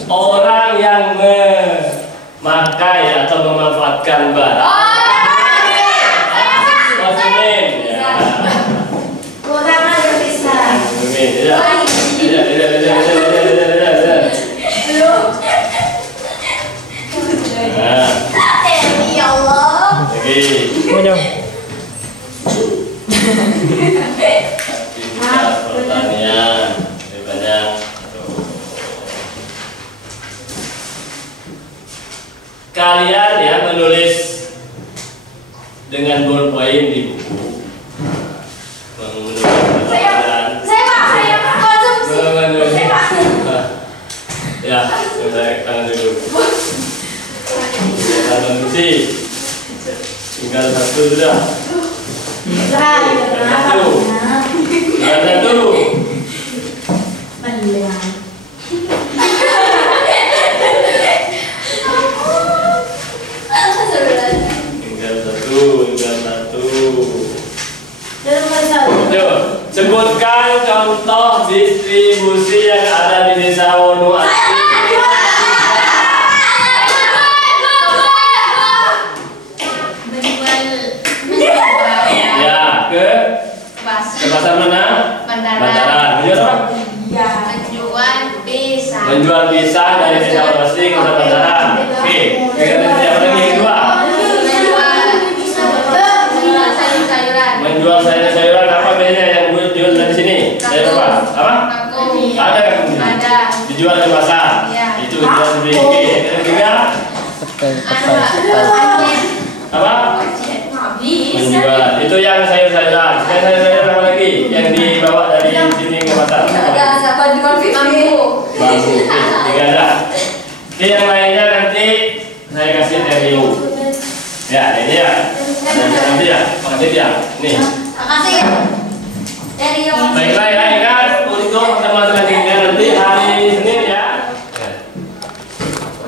Orang yang memakai atau memanfaatkan barang. Konsumen. Ya. Kurang aja bisa. Konsumen. Ya. Belum. Nah, Ya Allah. lagi. Monyong. Aktivitas pertanian. Lebih banyak. Kalian ya menulis dengan ballpoint di buku. Menulis pelajaran. Saya Pak konsumsi. Menulis. Saya Pak. Ya, saya tangan dulu. Kita konsumsi. Tinggal satu sudah. Satu. Tinggal satu. Tinggal satu. Yuk, sebutkan contoh distribusi yang ada di desa Wonoasri. Ya, ke pasar mana? Bantaran. Menjual apa? Menjual pisang dari desa Wonoasri ke pasar Bantaran. Oke, kegiatan siapa lagi yang kedua? Menjual sayur-sayuran apa biasanya yang jual dari sini? Sayur apa? Apa? Ada kan? Dijual ke pasar. Iya. Itu jual sendiri. Oke, yang ketiga apa? Menjual. Itu yang sayur-sayuran. Sayur-sayuran apa lagi? Yang dibawa dari sini ke pasar. Bambu. Bambu. Tiga ada. Oke, yang lainnya nanti saya kasih review. Ya, ini ya. Nanti ya, makasih ya. Nih. Makasih. Dari Baiklah ya, ingat untuk pertemuan selanjutnya nanti hari Senin ya.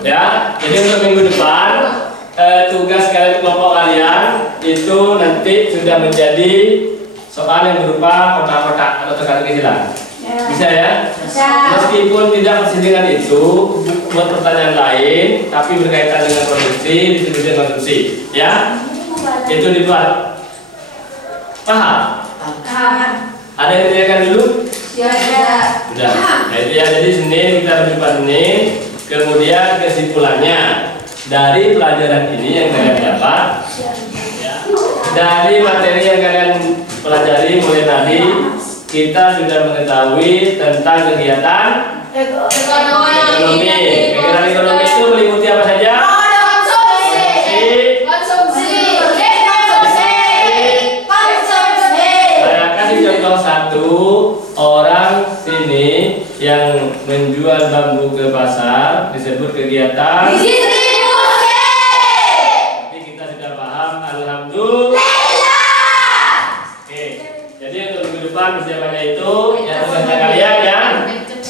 Ya, jadi untuk minggu depan tugas kalian kelompok kalian itu nanti sudah menjadi soal yang berupa kotak-kotak atau teka-teki silang. Bisa ya? Meskipun tidak persis dengan itu, buat pertanyaan lain, tapi berkaitan dengan produksi, distribusi dan konsumsi. Ya, itu dibuat. Paham? Ada yang ditanyakan dulu? Sudah. Nah, itu ya. Jadi Senin kita berjumpa Senin. Kemudian kesimpulannya dari pelajaran ini yang kalian dapat, ya, dari materi yang kalian pelajari mulai tadi, kita sudah mengetahui tentang kegiatan ekonomi. Kegiatan ekonomi itu meliputi apa saja? Saya kasih contoh satu orang sini yang menjual bambu ke pasar disebut kegiatan. Tapi kita sudah paham, alhamdulillah. Oke, jadi untuk minggu depan persiapannya itu ya tugasnya kalian ya.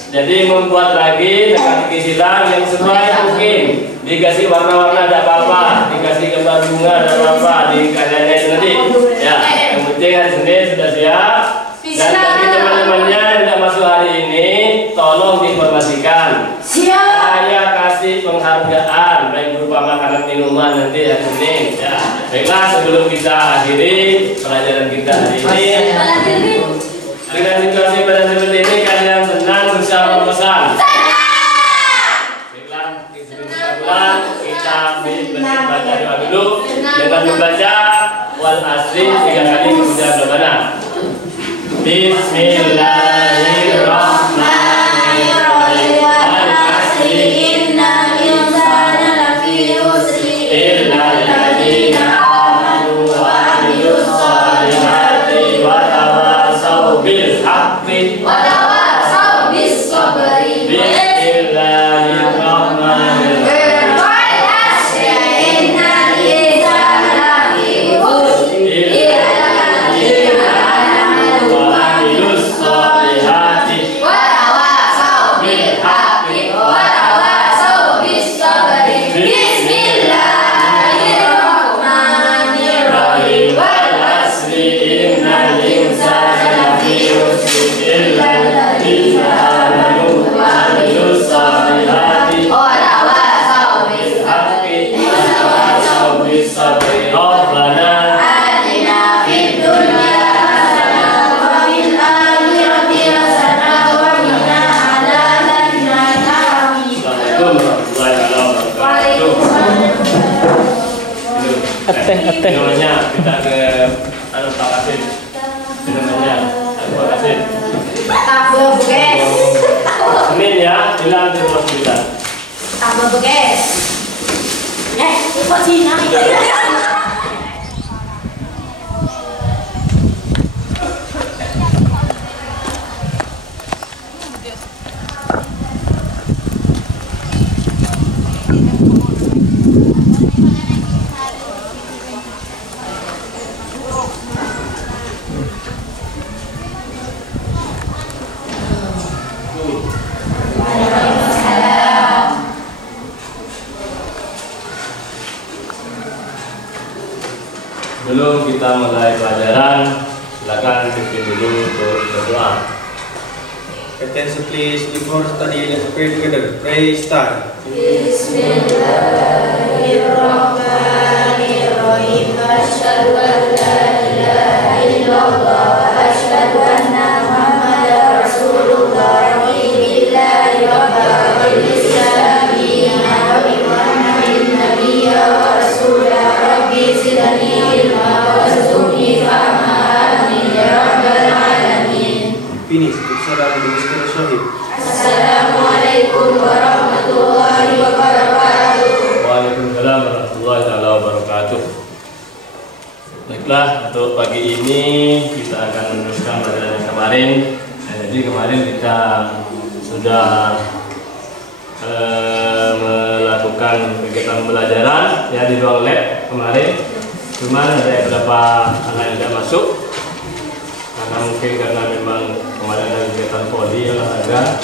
Jadi membuat lagi teka-teki silang yang sesuai mungkin. Dikasih warna-warna ada apa-apa, dikasih gambar bunga ada apa-apa, dikasihnya itu nanti. Ya, yang penting hari Senin sudah siap. Dan bagi teman-temannya yang sudah masuk hari ini, tolong diinformasikan. Saya kasih penghargaan baik berupa makanan minuman nanti hari Senin. Ya, baiklah sebelum kita akhiri pelajaran kita hari ini. Dengan situasi pada seperti ini, kalian senang bisa memesan. baca doa dulu dengan membaca wal asri 3 kali kemudian bagaimana? Bismillahirrahmanirrahim. Wal asri innal insana lafi khusr illa alladziina amanu wa 'amilus shalihati wa tawasaw bil haqqi wa tawasaw bis sabri. Teh. Namanya kita ke Pak Kasim. Namanya Pak Kasim. Tabel guys. Amin ya, bilang di rumah kita. Tabel guys. Kok Cina ya? Sebelum kita mulai pelajaran, silakan pimpin dulu untuk berdoa. Attention please, before study, let's pray together. Pray start. Bismillahirrahmanirrahim. Asyhadu an la ilaha illallah wa asyhadu anna Muhammadar Rasulullah. Billahi rabbil islami wa bi Muhammadin nabiyya wa rasulah. Rabbi zidni ilma warzuqni fahma. Amin ya rabbal alamin. Finish. Salam dengan syahid. Assalamualaikum warahmatullahi wabarakatuh. Waalaikumsalam warahmatullahi wabarakatuh. Baiklah, untuk pagi ini kita akan meneruskan pelajaran yang kemarin. Jadi kemarin kita sudah melakukan kegiatan pembelajaran ya di ruang lab kemarin. Cuman ada beberapa anak yang tidak masuk karena mungkin karena memang kemarin ada kegiatan poli olahraga,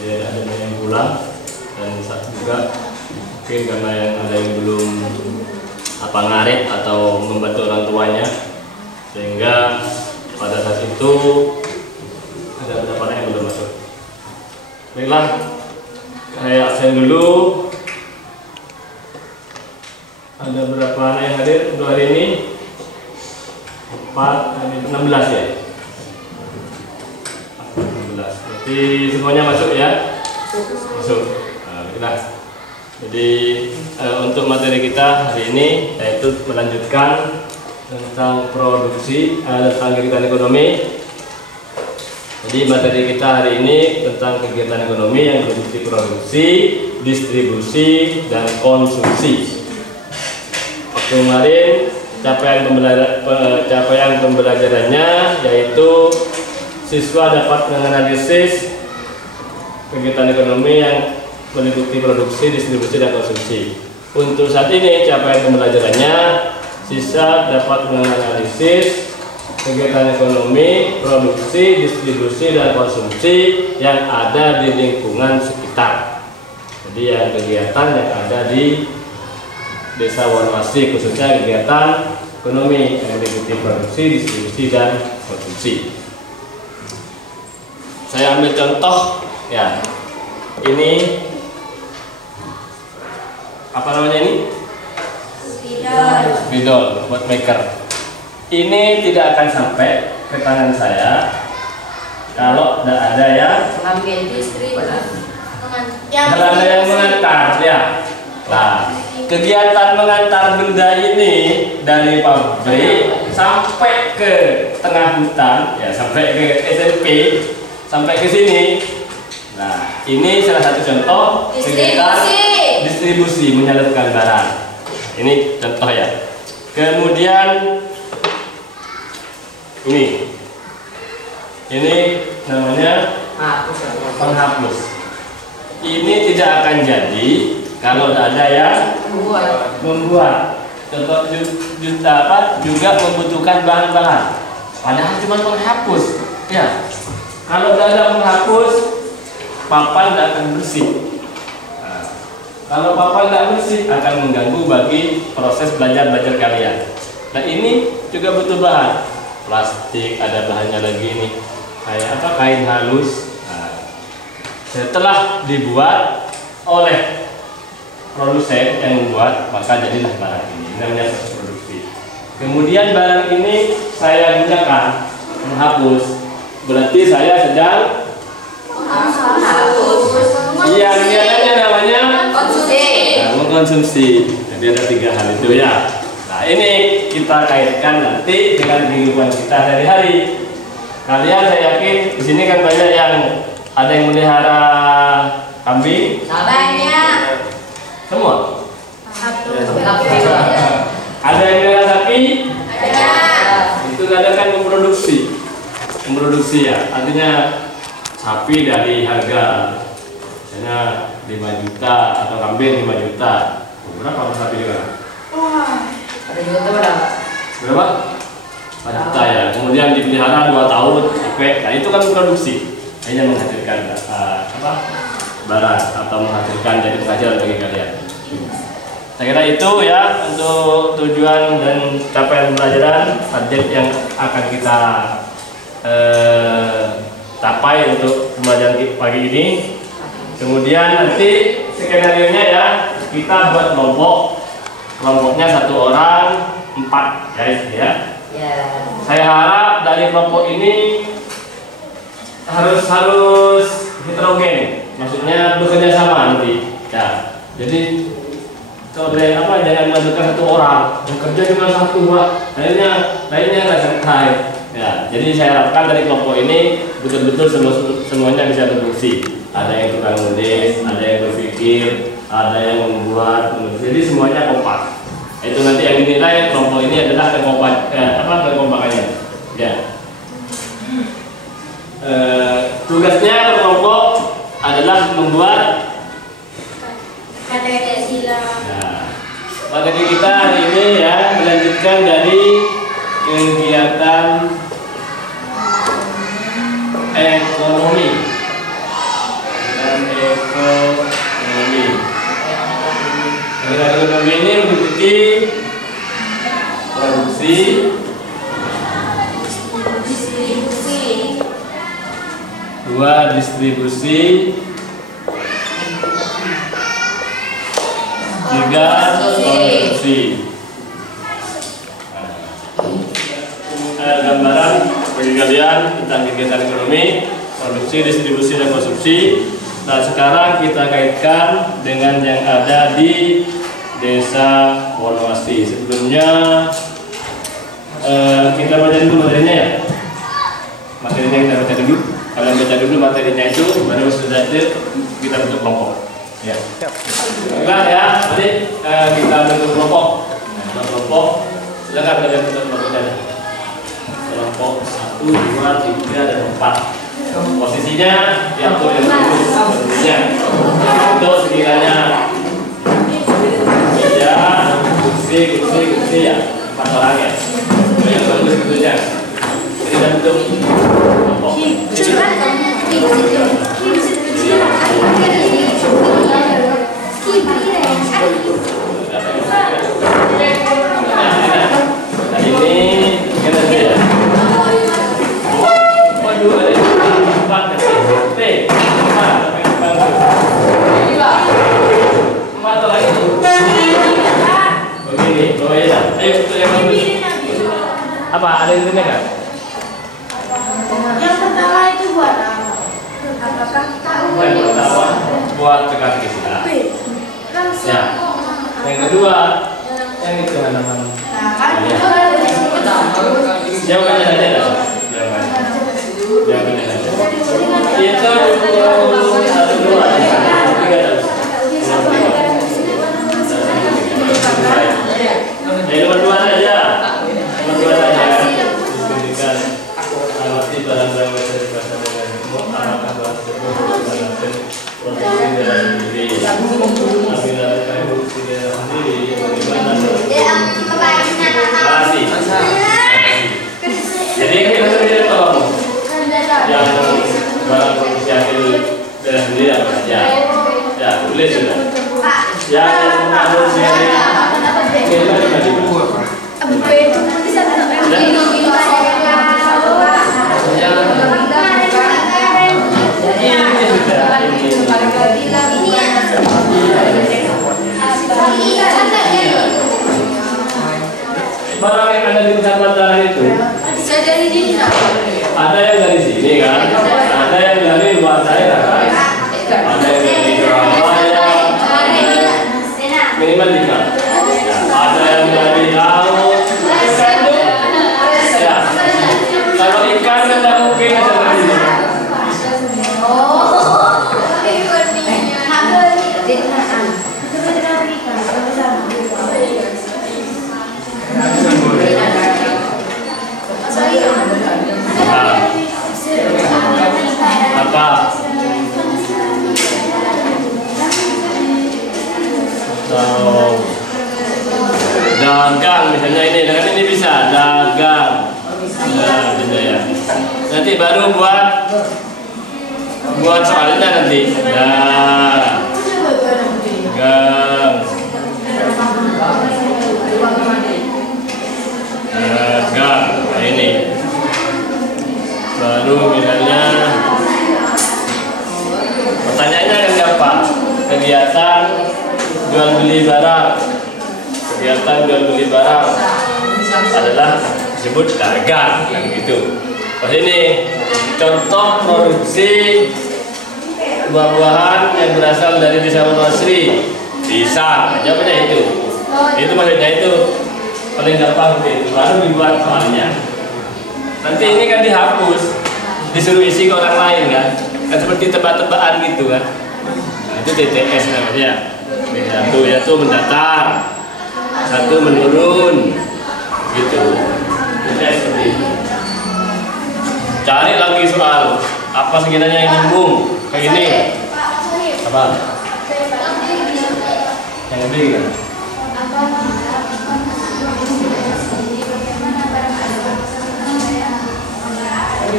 jadi ada yang pulang, dan saat juga mungkin karena yang ada yang belum ngarit atau membantu orang tuanya, sehingga pada saat itu ada beberapa anak yang belum masuk. Baiklah, saya absen dulu. Ada berapa anak yang hadir untuk hari ini? 16 ya. 16. Berarti semuanya masuk ya? Masuk. Nah, jadi untuk materi kita hari ini yaitu melanjutkan tentang produksi tentang kegiatan ekonomi. Jadi materi kita hari ini tentang kegiatan ekonomi yang meliputi produksi, distribusi, dan konsumsi. Waktu kemarin capaian pembelajarannya yaitu siswa dapat menganalisis kegiatan ekonomi yang meliputi produksi, distribusi, dan konsumsi. Untuk saat ini capaian pembelajarannya siswa dapat menganalisis kegiatan ekonomi, produksi, distribusi, dan konsumsi yang ada di lingkungan sekitar. Jadi yang kegiatan yang ada di Desa Wanwasi, khususnya kegiatan ekonomi yang meliputi produksi, distribusi, dan konsumsi. Saya ambil contoh ya. Ini apa namanya ini? Spidol buat maker. Ini tidak akan sampai ke tangan saya kalau tidak ada yang Ambil distribusi. kalau ada yang mengantar ya. Nah, kegiatan mengantar benda ini dari pabrik sampai ke tengah hutan, ya sampai ke SMP, sampai ke sini. Nah, ini salah satu contoh kegiatan distribusi menyalurkan barang. Ini contoh ya. Kemudian ini namanya penghapus. Ini tidak akan jadi kalau tidak ada yang membuat. Contoh juga membutuhkan bahan-bahan. Padahal cuma penghapus. Ya. Kalau tidak ada penghapus, papan tidak akan bersih. Nah, kalau papan tidak bersih akan mengganggu bagi proses belajar kalian. Nah, ini juga butuh bahan. Plastik, ada bahannya lagi ini. Kayak apa? Kain halus. Nah, setelah dibuat oleh produsen yang membuat, maka jadilah barang ini. Ini namanya proses produksi. Kemudian barang ini saya gunakan menghapus. Berarti saya sedang yang biasanya namanya mengkonsumsi. Jadi ada 3 hal itu ya. Nah, ini kita kaitkan nanti dengan kehidupan kita sehari-hari. Kalian saya yakin di sini kan banyak yang ada yang melihara kambing. Banyak. Semua. Ada yang melihara sapi. Ada. Itu kadang kan memproduksi ya. Artinya sapi dari harga misalnya 5 juta atau kambing 5 juta. Berapa sapi juga? Ada juga berapa? Berapa? 4 juta ya. Kemudian dipelihara 2 tahun sampai. Nah, itu kan produksi. Hanya menghasilkan barang atau menghasilkan jadi pelajaran bagi kalian. Saya kira itu ya untuk tujuan dan capaian pembelajaran target yang akan kita capai untuk pembelajaran pagi ini. Kemudian nanti skenario-nya ya kita buat kelompoknya 1 orang 4 guys ya. Saya harap dari kelompok ini harus heterogen, maksudnya bekerja sama nanti. Ya, jadi jangan menentukan 1 orang yang kerja cuma 1 Pak, lainnya nggak santai. Ya, jadi saya harapkan dari kelompok ini betul-betul semuanya bisa berfungsi. Ada yang tukang nulis, ada yang berpikir, ada yang membuat, jadi semuanya kompak. Itu nanti yang dinilai kelompok ini adalah kekompakannya. Ya. Tugasnya kelompok adalah membuat materi kita hari ini ya, melanjutkan dari kegiatan ekonomi dan ekonomi. Kegiatan ekonomi ini meliputi produksi, distribusi, 3 konsumsi. Gambaran bagi kalian tentang kegiatan ekonomi, produksi, distribusi, dan konsumsi. Nah, sekarang kita kaitkan dengan yang ada di Desa Wonoasi. Sebelumnya kita baca dulu materinya ya. Materinya kita baca dulu. Kalian baca dulu materinya itu, baru sudah itu kita bentuk kelompok. Ya. Baiklah ya, nanti kita bentuk kelompok. Kelompok, silakan kalian bentuk kelompoknya. Kelompok 1, 2, 3, dan 4. Posisinya diatur yang bagus. Posisinya untuk sekiranya meja, kursi ya, 4 orang ya. Yang bagus tentunya. Jadi kita bentuk kelompok. Nah, ini kita lihat. Waduh, ada apa? Ada yang nggak? Yang pertama itu buat apa? Apakah tahu? Yang pertama buat cekat kita. Ya. Yang kedua, yang itu halaman. Jawabannya saja dah. Jawabannya saja. Itu 1, 2, 3. Nomor 2 saja. Nomor 2 saja. Berikan amati barang-barang dari pasar dengan apakah barang tersebut produksi dalam sendiri. Apabila produksi dalam sendiri, bagaimana? Jadi kita tidak tahu yang barang produksi hasil dalam sendiri apa saja. Ya, boleh sudah. Yang produksi barang yang ada di pusat pacaran itu ada yang dari sini kan, ada yang dari luar daerah kan, ada yang dari Surabaya, minimal 5. Ada yang dari laut, ya. Kalau ikan kan tidak mungkin seperti ini. Apa? Dagang misalnya ini, dengan ini bisa dagang. Nah, bisa ya. Nanti baru buat soalnya nanti. Nah, dagang. Dagang. Nah, ini. Baru misalnya pertanyaannya kan gampang. Kegiatan jual beli barang. Kegiatan jual beli barang adalah disebut dagang kan gitu. Pas ini contoh produksi buah-buahan yang berasal dari desa Wonosri. Bisa, jawabannya itu. Itu maksudnya itu paling gampang itu. Baru dibuat soalnya. Nanti ini kan dihapus, disuruh isi ke orang lain kan, kan seperti tebak-tebakan gitu kan. Nah, itu TTS namanya. Satu yaitu mendatar, satu menurun, gitu. TTS seperti itu. Cari lagi soal apa sekiranya yang nyambung kayak ini. Apa? Yang lebih kan?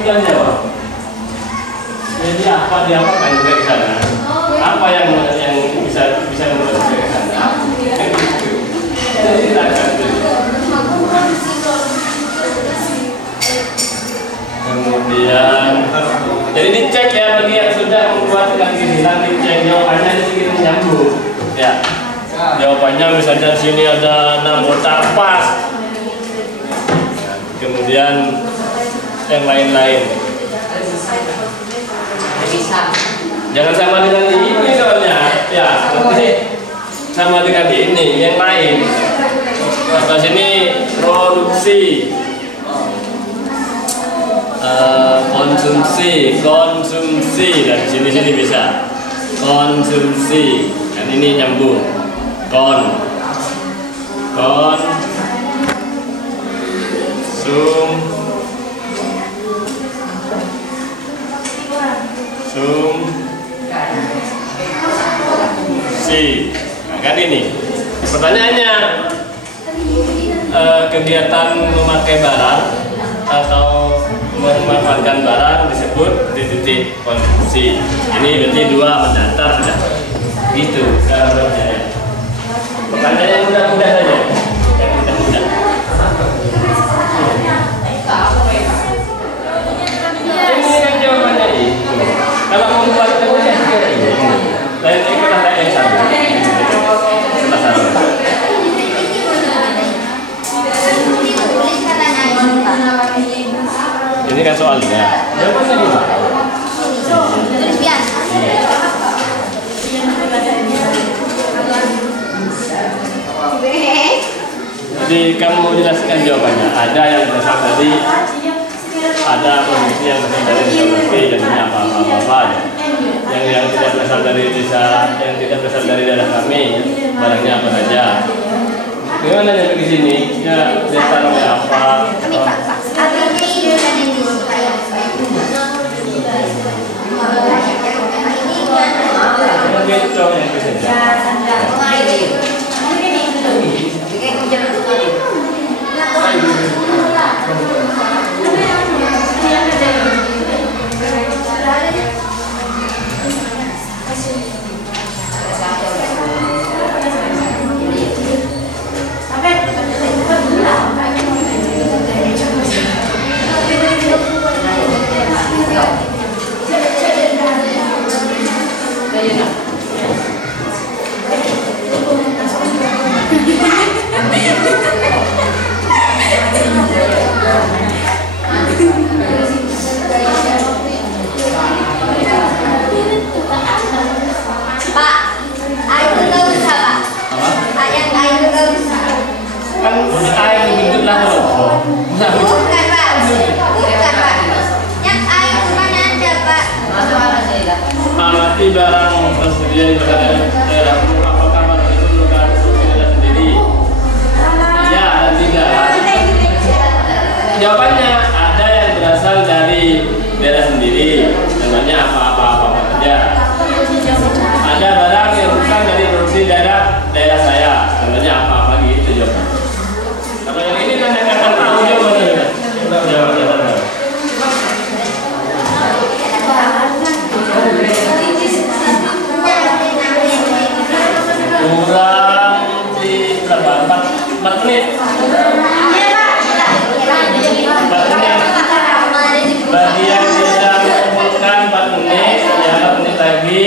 Yang jawab. Jadi apa dia apa kan juga ke sana? Apa yang bisa membuat kita ke sana? Jadi silakan. Kemudian, jadi dicek ya bagi yang sudah membuat dengan giliran dicek jawabannya sedikit menyambung. Ya, jawabannya misalnya di sini ada 6 kotak pas. Kemudian yang lain-lain. Jangan sama dengan ini soalnya. Ya, sama dengan ini yang lain. Di sini produksi, konsumsi dan sini bisa konsumsi. Dan ini nyambung. Si, nah, kan ini pertanyaannya, kegiatan memakai barang atau memanfaatkan barang disebut di titik konsumsi. Ini berarti 2 mendatar sudah. Gitu cara bertanya. Pertanyaan yang mudah-mudah saja. Yang mudah-mudah. Ini kan jawabannya itu. Kalau mau buat jawabannya ini. Lain ikut ada yang satu. Ini kan soalnya. Jawabannya di mana? Tulis biasa. Iya. Jadi kamu mau jelaskan jawabannya. Ada yang berasal dari produksi yang berasal dari desa jadinya apa aja. Yang tidak berasal dari desa, yang tidak berasal dari daerah kami, barangnya apa saja. Gimana nyampe ke sini? Ya, tanamnya apa? Amati barang tersedia di daerahmu, apakah barang itu merupakan daerah sendiri? Ya dan tidak. Jawabannya ada yang berasal dari daerah sendiri, namanya apa-apa saja. Ada barang yang bukan dari produksi daerah saya, namanya apa-apa gitu jawabannya. Kalau yang ini kan yang akan tahu jawabannya. Jawabannya. Kurang di berapa? 4 menit. 4 menit. Bagi yang bisa mengumpulkan 4 menit, ya 4 menit lagi.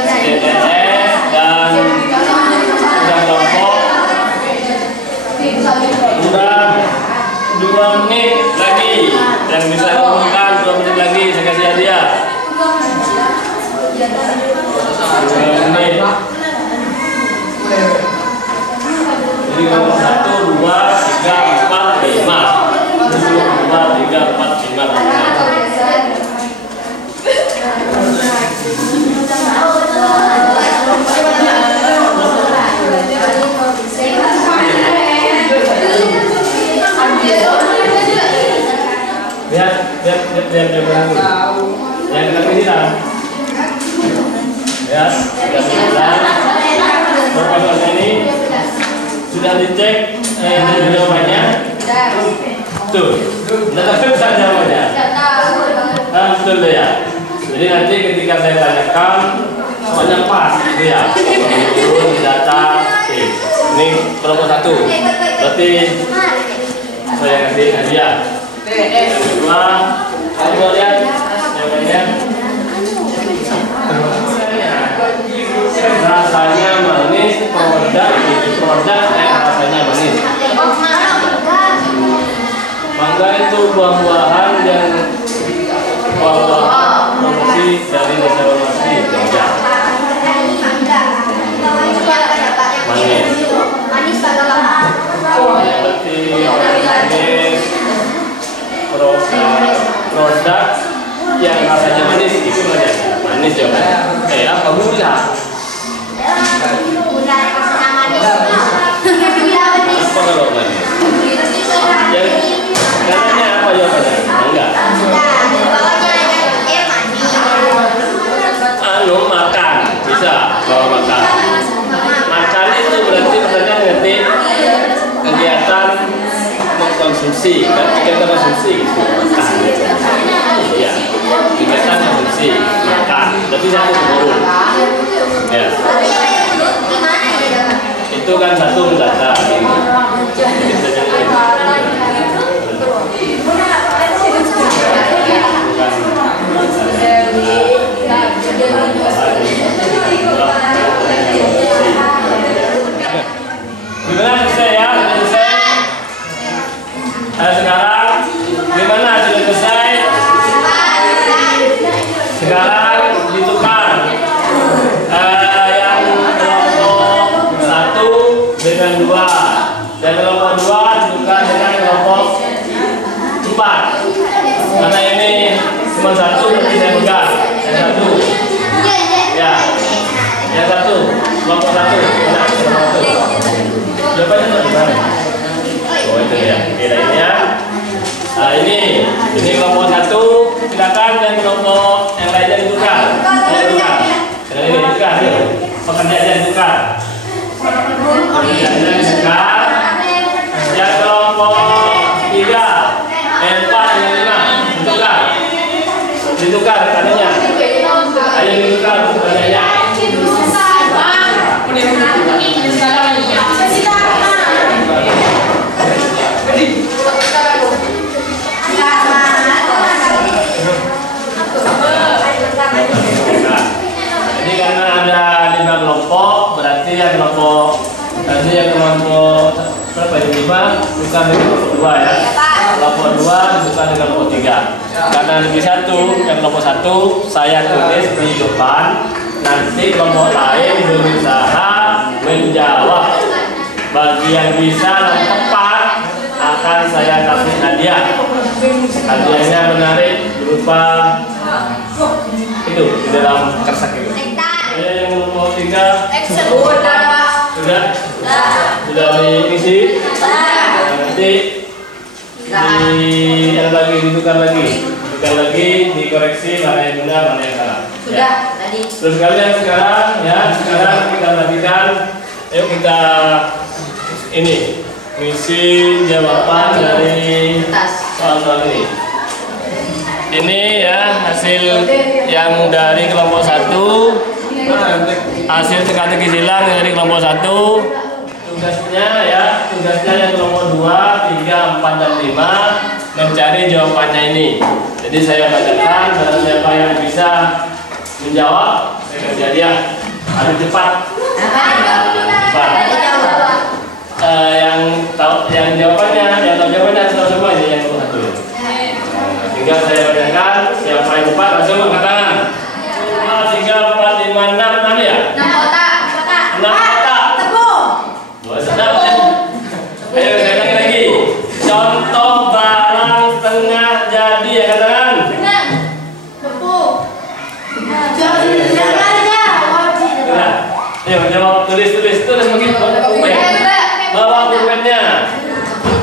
DTS dan sudah kelompok. Kurang 2 menit lagi. Yang bisa mengumpulkan 2 menit lagi, saya kasih hadiah. 2 menit. Jadi kalau 1, 2, 3, 4, 5 1, 2, 3, 4, 5 Lihat yang kita pilih lah. Ya, kita pilih lah. Berapa ini sudah dicek jawabannya? Tuh, tidak tahu jawabannya. Betul deh ya. Jadi nanti ketika saya tanyakan, soalnya pas gitu ya. Data, ini kelompok 1. Berarti saya kasih hadiah. Yang kedua, kamu lihat jawabannya. Rasanya manis, produk yang rasanya manis. Mangga itu buah-buahan yang produksi dari desa Masri. Manis. Produk yang rasanya manis itu manis jawabannya. Apa gula? Apa kalau manis? Yang katanya apa jawabannya? Enggak. Makan bisa bawa makan. Makan itu berarti pertanyaan ngerti kegiatan mengkonsumsi, kan kegiatan konsumsi gitu. Makan gitu. Iya. Kegiatan konsumsi makan. Berarti satu turun. Ya. Itu kan satu data ini. Gimana selesai ya? Selesai. Sekarang gimana sudah selesai? Sekarang ditukar yang kelompok 1 dengan 2 dan kelompok kelompok 2 dudukan dengan kelompok 4. Karena ini cuma satu, tapi saya pegang. Yang satu. Ya. Yang satu. Kelompok 1. Nah, jawabannya di mana? Oh itu ya. Kira ini ya. Nah ini kelompok 1. Silakan dan kelompok yang lainnya ditukar. Yang ini ditukar. Pekerjaannya ditukar. Pekerjaannya ditukar. Yang kelompok 3, 4, yang 5 ditukar katanya. Ayo ditukar pekerjaannya. Jadi karena ada 5 kelompok, berarti yang kelompok berapa ini 5 bukan dengan kelompok 2 ya. Kelompok 2 bukan dengan kelompok 3. Karena lebih satu, yang kelompok 1 saya tulis di depan. Nanti kelompok lain berusaha menjawab. Bagi yang bisa dan tepat akan saya kasih hadiah. Hadiahnya menarik berupa itu di dalam kertas itu. Yang kelompok 3 sudah diisi. Nanti ada lagi ditukar lagi, dikoreksi mana yang benar mana yang salah. Sudah tadi. Terus kalian sekarang kita lanjutkan. Ayo kita ini ngisi jawaban dari soal-soal ini. Ini ya hasil yang dari kelompok 1. Hasil teka-teki silang dari kelompok 1. Tugasnya yang kelompok 2, 3, 4, dan 5 mencari jawabannya ini. Jadi saya bacakan, barang siapa yang bisa menjawab saya kasih hadiah. Harus cepat. Yang jawabannya harus tahu semua ini yang kelompok 1. Tinggal saya bacakan, siapa yang cepat langsung angkat tangan. 2, 3, 4, 5, 6 ya? 6 kotak. 6 kotak. Tepung. Sedap. Ayo saya lagi. Contoh barang setengah jadi ya katakan. Benar. Tepung. Ayo jawab, tulis mungkin bawa pulpennya.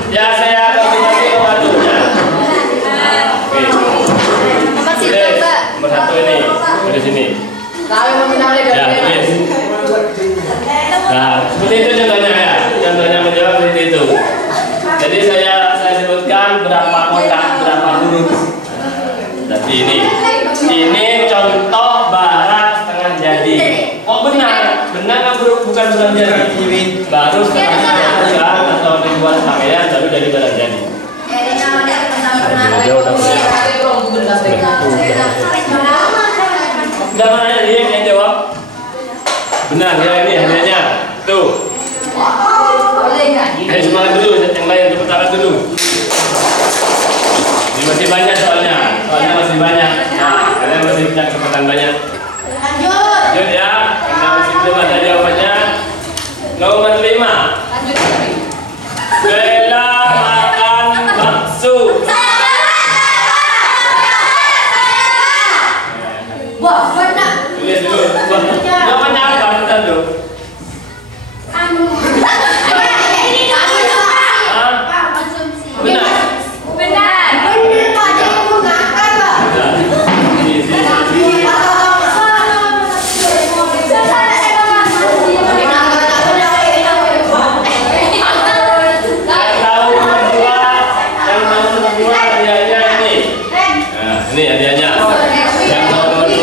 Ya saya akan bagi waktunya. Oke. Nomor 1 ini di sini. Ya, yes. Nah, seperti itu contohnya ya. Contohnya menjawab seperti itu. Jadi saya sebutkan berapa kotak, berapa huruf. Tapi ini contoh barang setengah jadi. Oh benar kan bukan barang jadi. Baru setengah jadi atau dibuat pakaian baru jadi barang jadi. Udah mana dia yang jawab? Benar ya ini hadiahnya. Tuh. Ayo semangat dulu, yang lain tepuk tangan dulu. Ini masih banyak soalnya masih banyak. Nah, kalian masih punya kesempatan banyak. Lanjut ya, karena masih belum ada jawabannya. Nomor 5. Bella makan bakso. Wah, benar. Tulis dulu. Jawabannya apa? Bentar dulu. Ini hadiahnya. Yang nomor 2.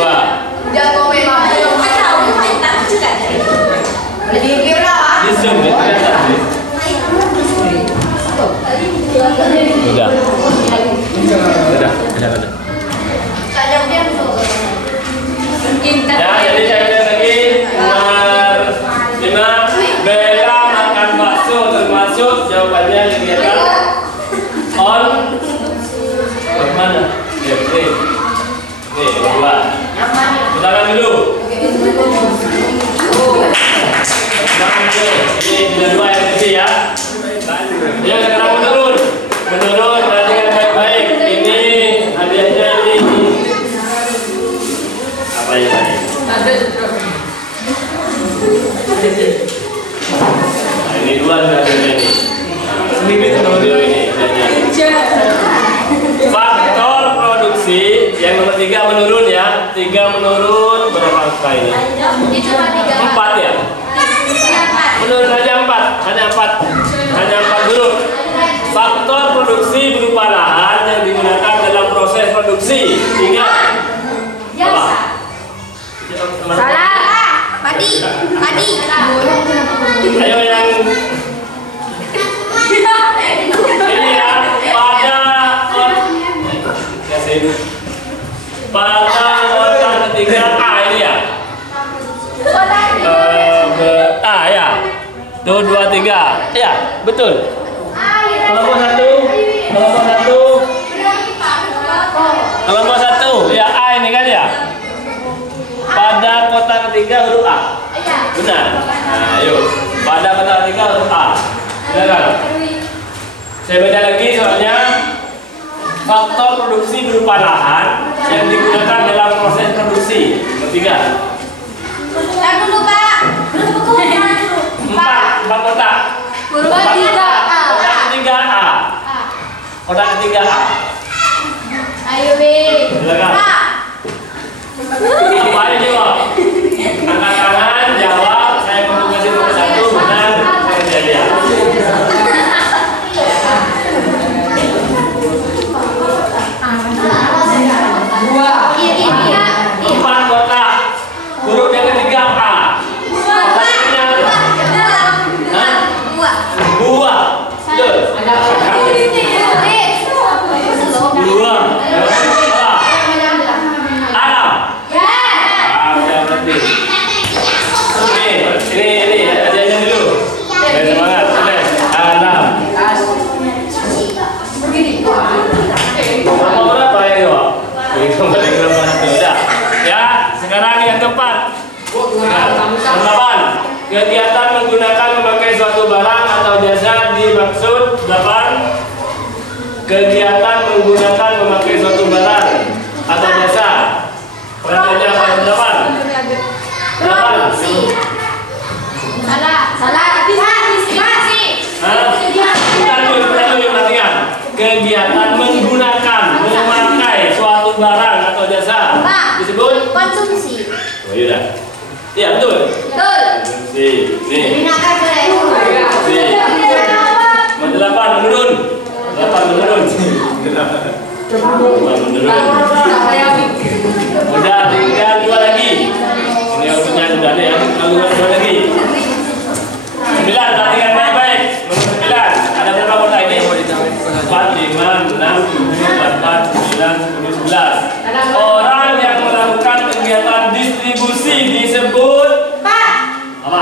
Di zoom ya, kelihatan. Udah. Ya, jadi saya lihat lagi nomor 5. Bella makan bakso termasuk jawabannya dilihat on. Mana? Ya, nih, 2. Putaran dulu. Ini sudah 2 yang kecil ya. Ya sekarang menurun, perhatikan baik-baik. Ini hadiahnya ini. Apa ya Pak? Nah, ini dua hadiahnya ini. Sedikit dulu ini hadiahnya. Faktor produksi yang nomor 3 menurun ya. 3 menurun berapa angka ini? 4 ya. Menurun aja 4, hanya 4 huruf. Faktor produksi berupa lahan yang digunakan dalam proses produksi. 3. Apa? Salah. Padi. Ayo yang ini ya, pada kotak ketiga A ini ya. A ya. 2, 3. Ya, betul. Kelompok 1 ya, A ini kan ya. Pada kotak ketiga huruf A. Benar. Nah, ayo. Pada kotak ketiga huruf A. Benar. Saya baca lagi soalnya. Faktor produksi berupa lahan yang digunakan dalam proses produksi. Ketiga. Dulu Pak. 4 kotak. Kotak 3A. Kotak ketiga A. Ayo B. Silakan. Apa ini Pak? Angkat tangan, jawab. Saya mau kasih nomor 1, benar. Saya lihat. Empat kotak. Huruf yang ketiga A. Buah. Betul. Buah. Alam. Ini hadiahnya dulu. Semangat. Alam. Nomor berapa ya Pak? Nomor 1. Udah. Ya, sekarang yang keempat. Nomor 8. Kegiatan menggunakan memakai suatu barang atau jasa dimaksud. 8. Kegiatan menggunakan memakai suatu barang atau jasa. Perhatiannya apa? 8. Kegiatan menggunakan memakai suatu barang atau jasa disebut Konsumsi. Oh iya. Iya betul. Konsumsi. Nih. Nomor 8 menurun. 8 menurun. Udah tinggal 2 lagi. Ini waktunya sudah ada ya. Tinggal 2 lagi. 9, perhatikan baik-baik. Nomor 9. Ada berapa kotak ini? 4, 5, 6, 7, 8, 9, 10, 11. Orang yang melakukan kegiatan distribusi disebut apa?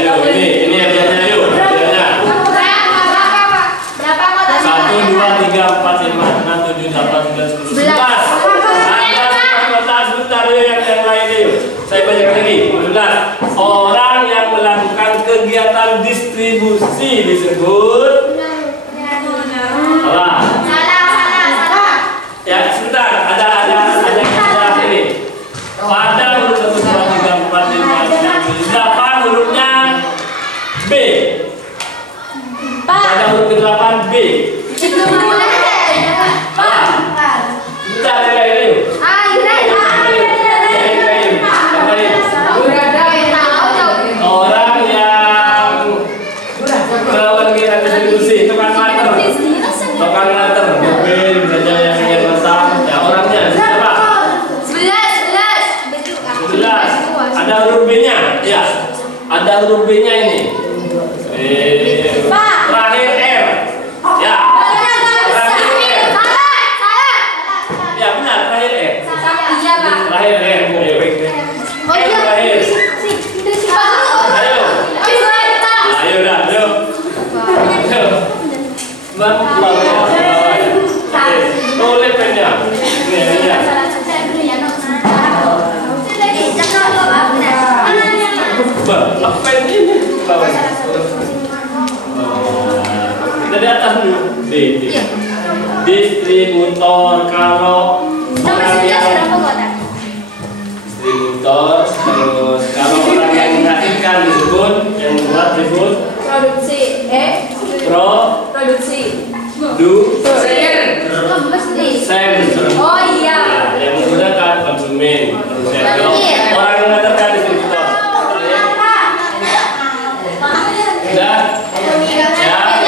Ayo, ini hadiahnya yuk. Hadiahnya. 1, 2, 3, 4, 5, 6, 7, 8, 9, 10, 11. Sebentar yang lain yuk. Saya baca lagi. 11. Orang yang melakukan kegiatan distribusi disebut apa? Ya sebentar. Ada ini. Pada huruf 1, 2, 3, 4, 5, 6, 7, 8 hurufnya B. Pada huruf ke-8 B. Orang yang melakukan kegiatan distribusi, tukang later, mobil, belanja yang besar, ya orangnya siapa? 11. Ada huruf B-nya, ya. Ada huruf B-nya ini. Terakhir R. Ya. Ya benar, terakhir R. Terakhir R. Ayo dah, ayo. Boleh penjam. Ini ya. distributor. Terus kalau orang yang menghasilkan disebut, yang membuat disebut Produksi. Produksi. Sensor. Oh iya. Yang menggunakan konsumen. Kalau orang yang mengatakan distributor. Sudah? Ya.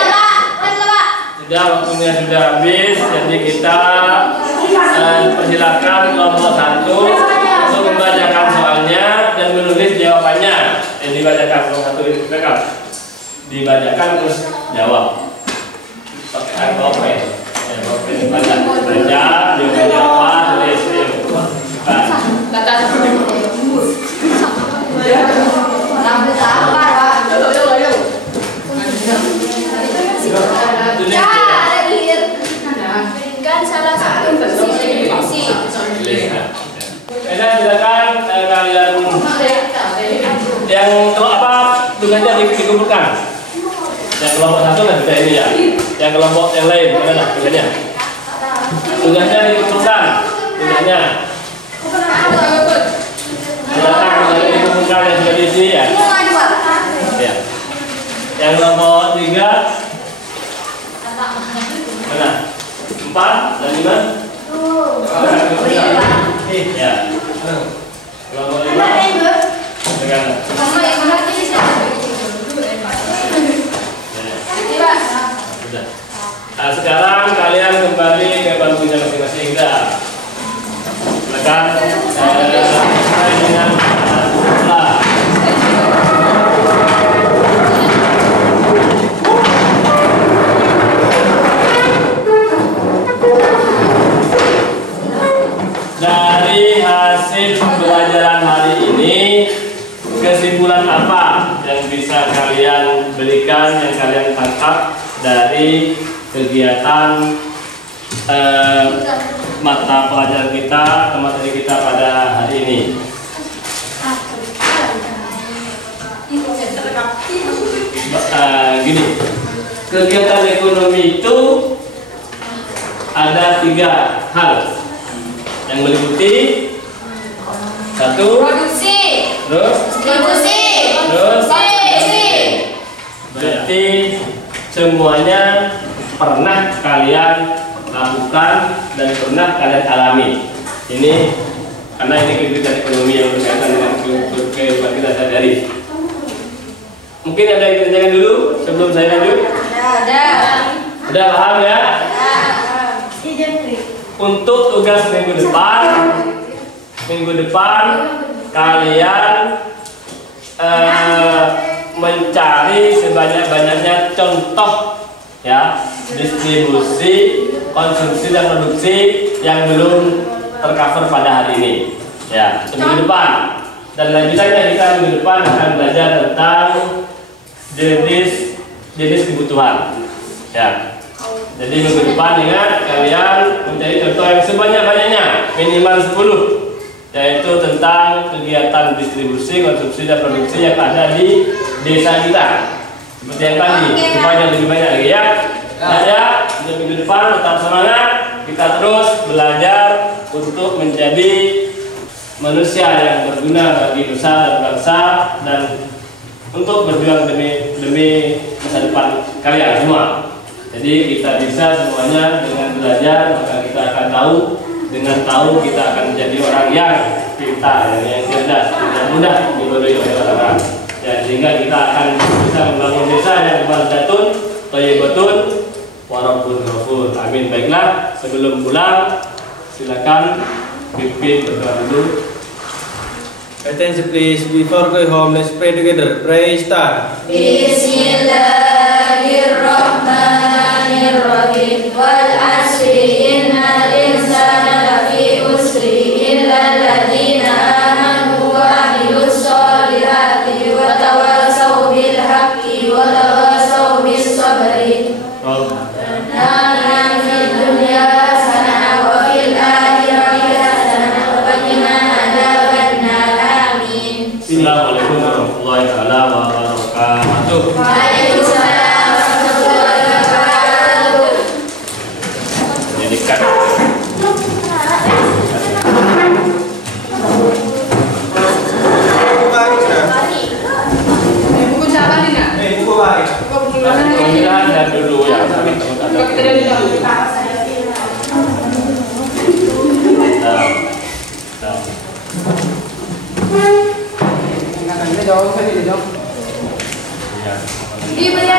Sudah, waktunya sudah habis. Jadi kita persilakan kelompok 1 untuk membacakan soalnya dan menulis jawabannya. Yang dibacakan kelompok 1 itu rekam. Dibacakan terus jawab. Pakai pen. Baca, jawabannya apa, tulis. Kata berikan salah satu fungsi. Silakan kalian yang apa tugasnya dikumpulkan. Yang kelompok 1 nggak bisa ini ya. Yang kelompok yang lain mana tugasnya? Tugasnya dikumpulkan. Tugasnya. Silakan kalian dikumpulkan yang sudah diisi ya. Ya. Yang kelompok 3 mana? 4 dan 5. Ya. Kelompok 5. Sekarang. Nah, sekarang kalian kembali ke bangkunya masing-masing. Silakan dengan dari hasil pembelajaran hari ini, kesimpulan apa yang bisa kalian berikan, yang kalian tangkap dari kegiatan mata pelajaran kita, materi kita pada hari ini? Gini, kegiatan ekonomi itu ada 3 hal yang meliputi 1 Produksi. terus Distribusi. terus Konsumsi. berarti semuanya pernah kalian lakukan dan pernah kalian alami. Ini karena ini kegiatan ekonomi yang berkaitan dengan kehidupan kita sehari-hari. Mungkin ada yang ditanyakan dulu sebelum saya lanjut? Ada. Udah paham ya? Untuk tugas minggu depan kalian mencari sebanyak-banyaknya contoh ya distribusi, konsumsi dan produksi yang belum tercover pada hari ini ya. Minggu depan dan lanjutannya kita minggu depan akan belajar tentang jenis kebutuhan ya. Jadi minggu depan ingat kalian mencari contoh yang sebanyak-banyaknya minimal 10, yaitu tentang kegiatan distribusi, konsumsi dan produksi yang ada di desa kita. Seperti yang tadi, supaya lebih banyak lagi ya. Saya minggu depan tetap semangat, kita terus belajar untuk menjadi manusia yang berguna bagi nusa dan bangsa dan untuk berjuang demi masa depan kalian semua. Jadi kita bisa semuanya dengan belajar, maka kita akan tahu. Dengan tahu kita akan menjadi orang yang pintar, yang cerdas, yang mudah dibodohi oleh orang. Ya, sehingga kita akan bisa membangun desa yang baldatun, thayyibatun, warabbun ghafur. Amin. Baiklah, sebelum pulang silakan pimpin berdoa dulu. Attention please, before going home, let's pray together. Pray, start. Bismillahirrahmanirrahim. Wal asri innal insana lafi usri illa alladziina amanu wa 'amilus sholihati wa tawassaw bil haqqi wa tawassaw bis sabri. Rabbana fid dunya hasanah wa fil akhirati hasanah wa qina adzabannar. Amin. Assalamualaikum warahmatullahi wabarakatuh. Waalaikumsalam warahmatullahi wabarakatuh. Jadi Diberi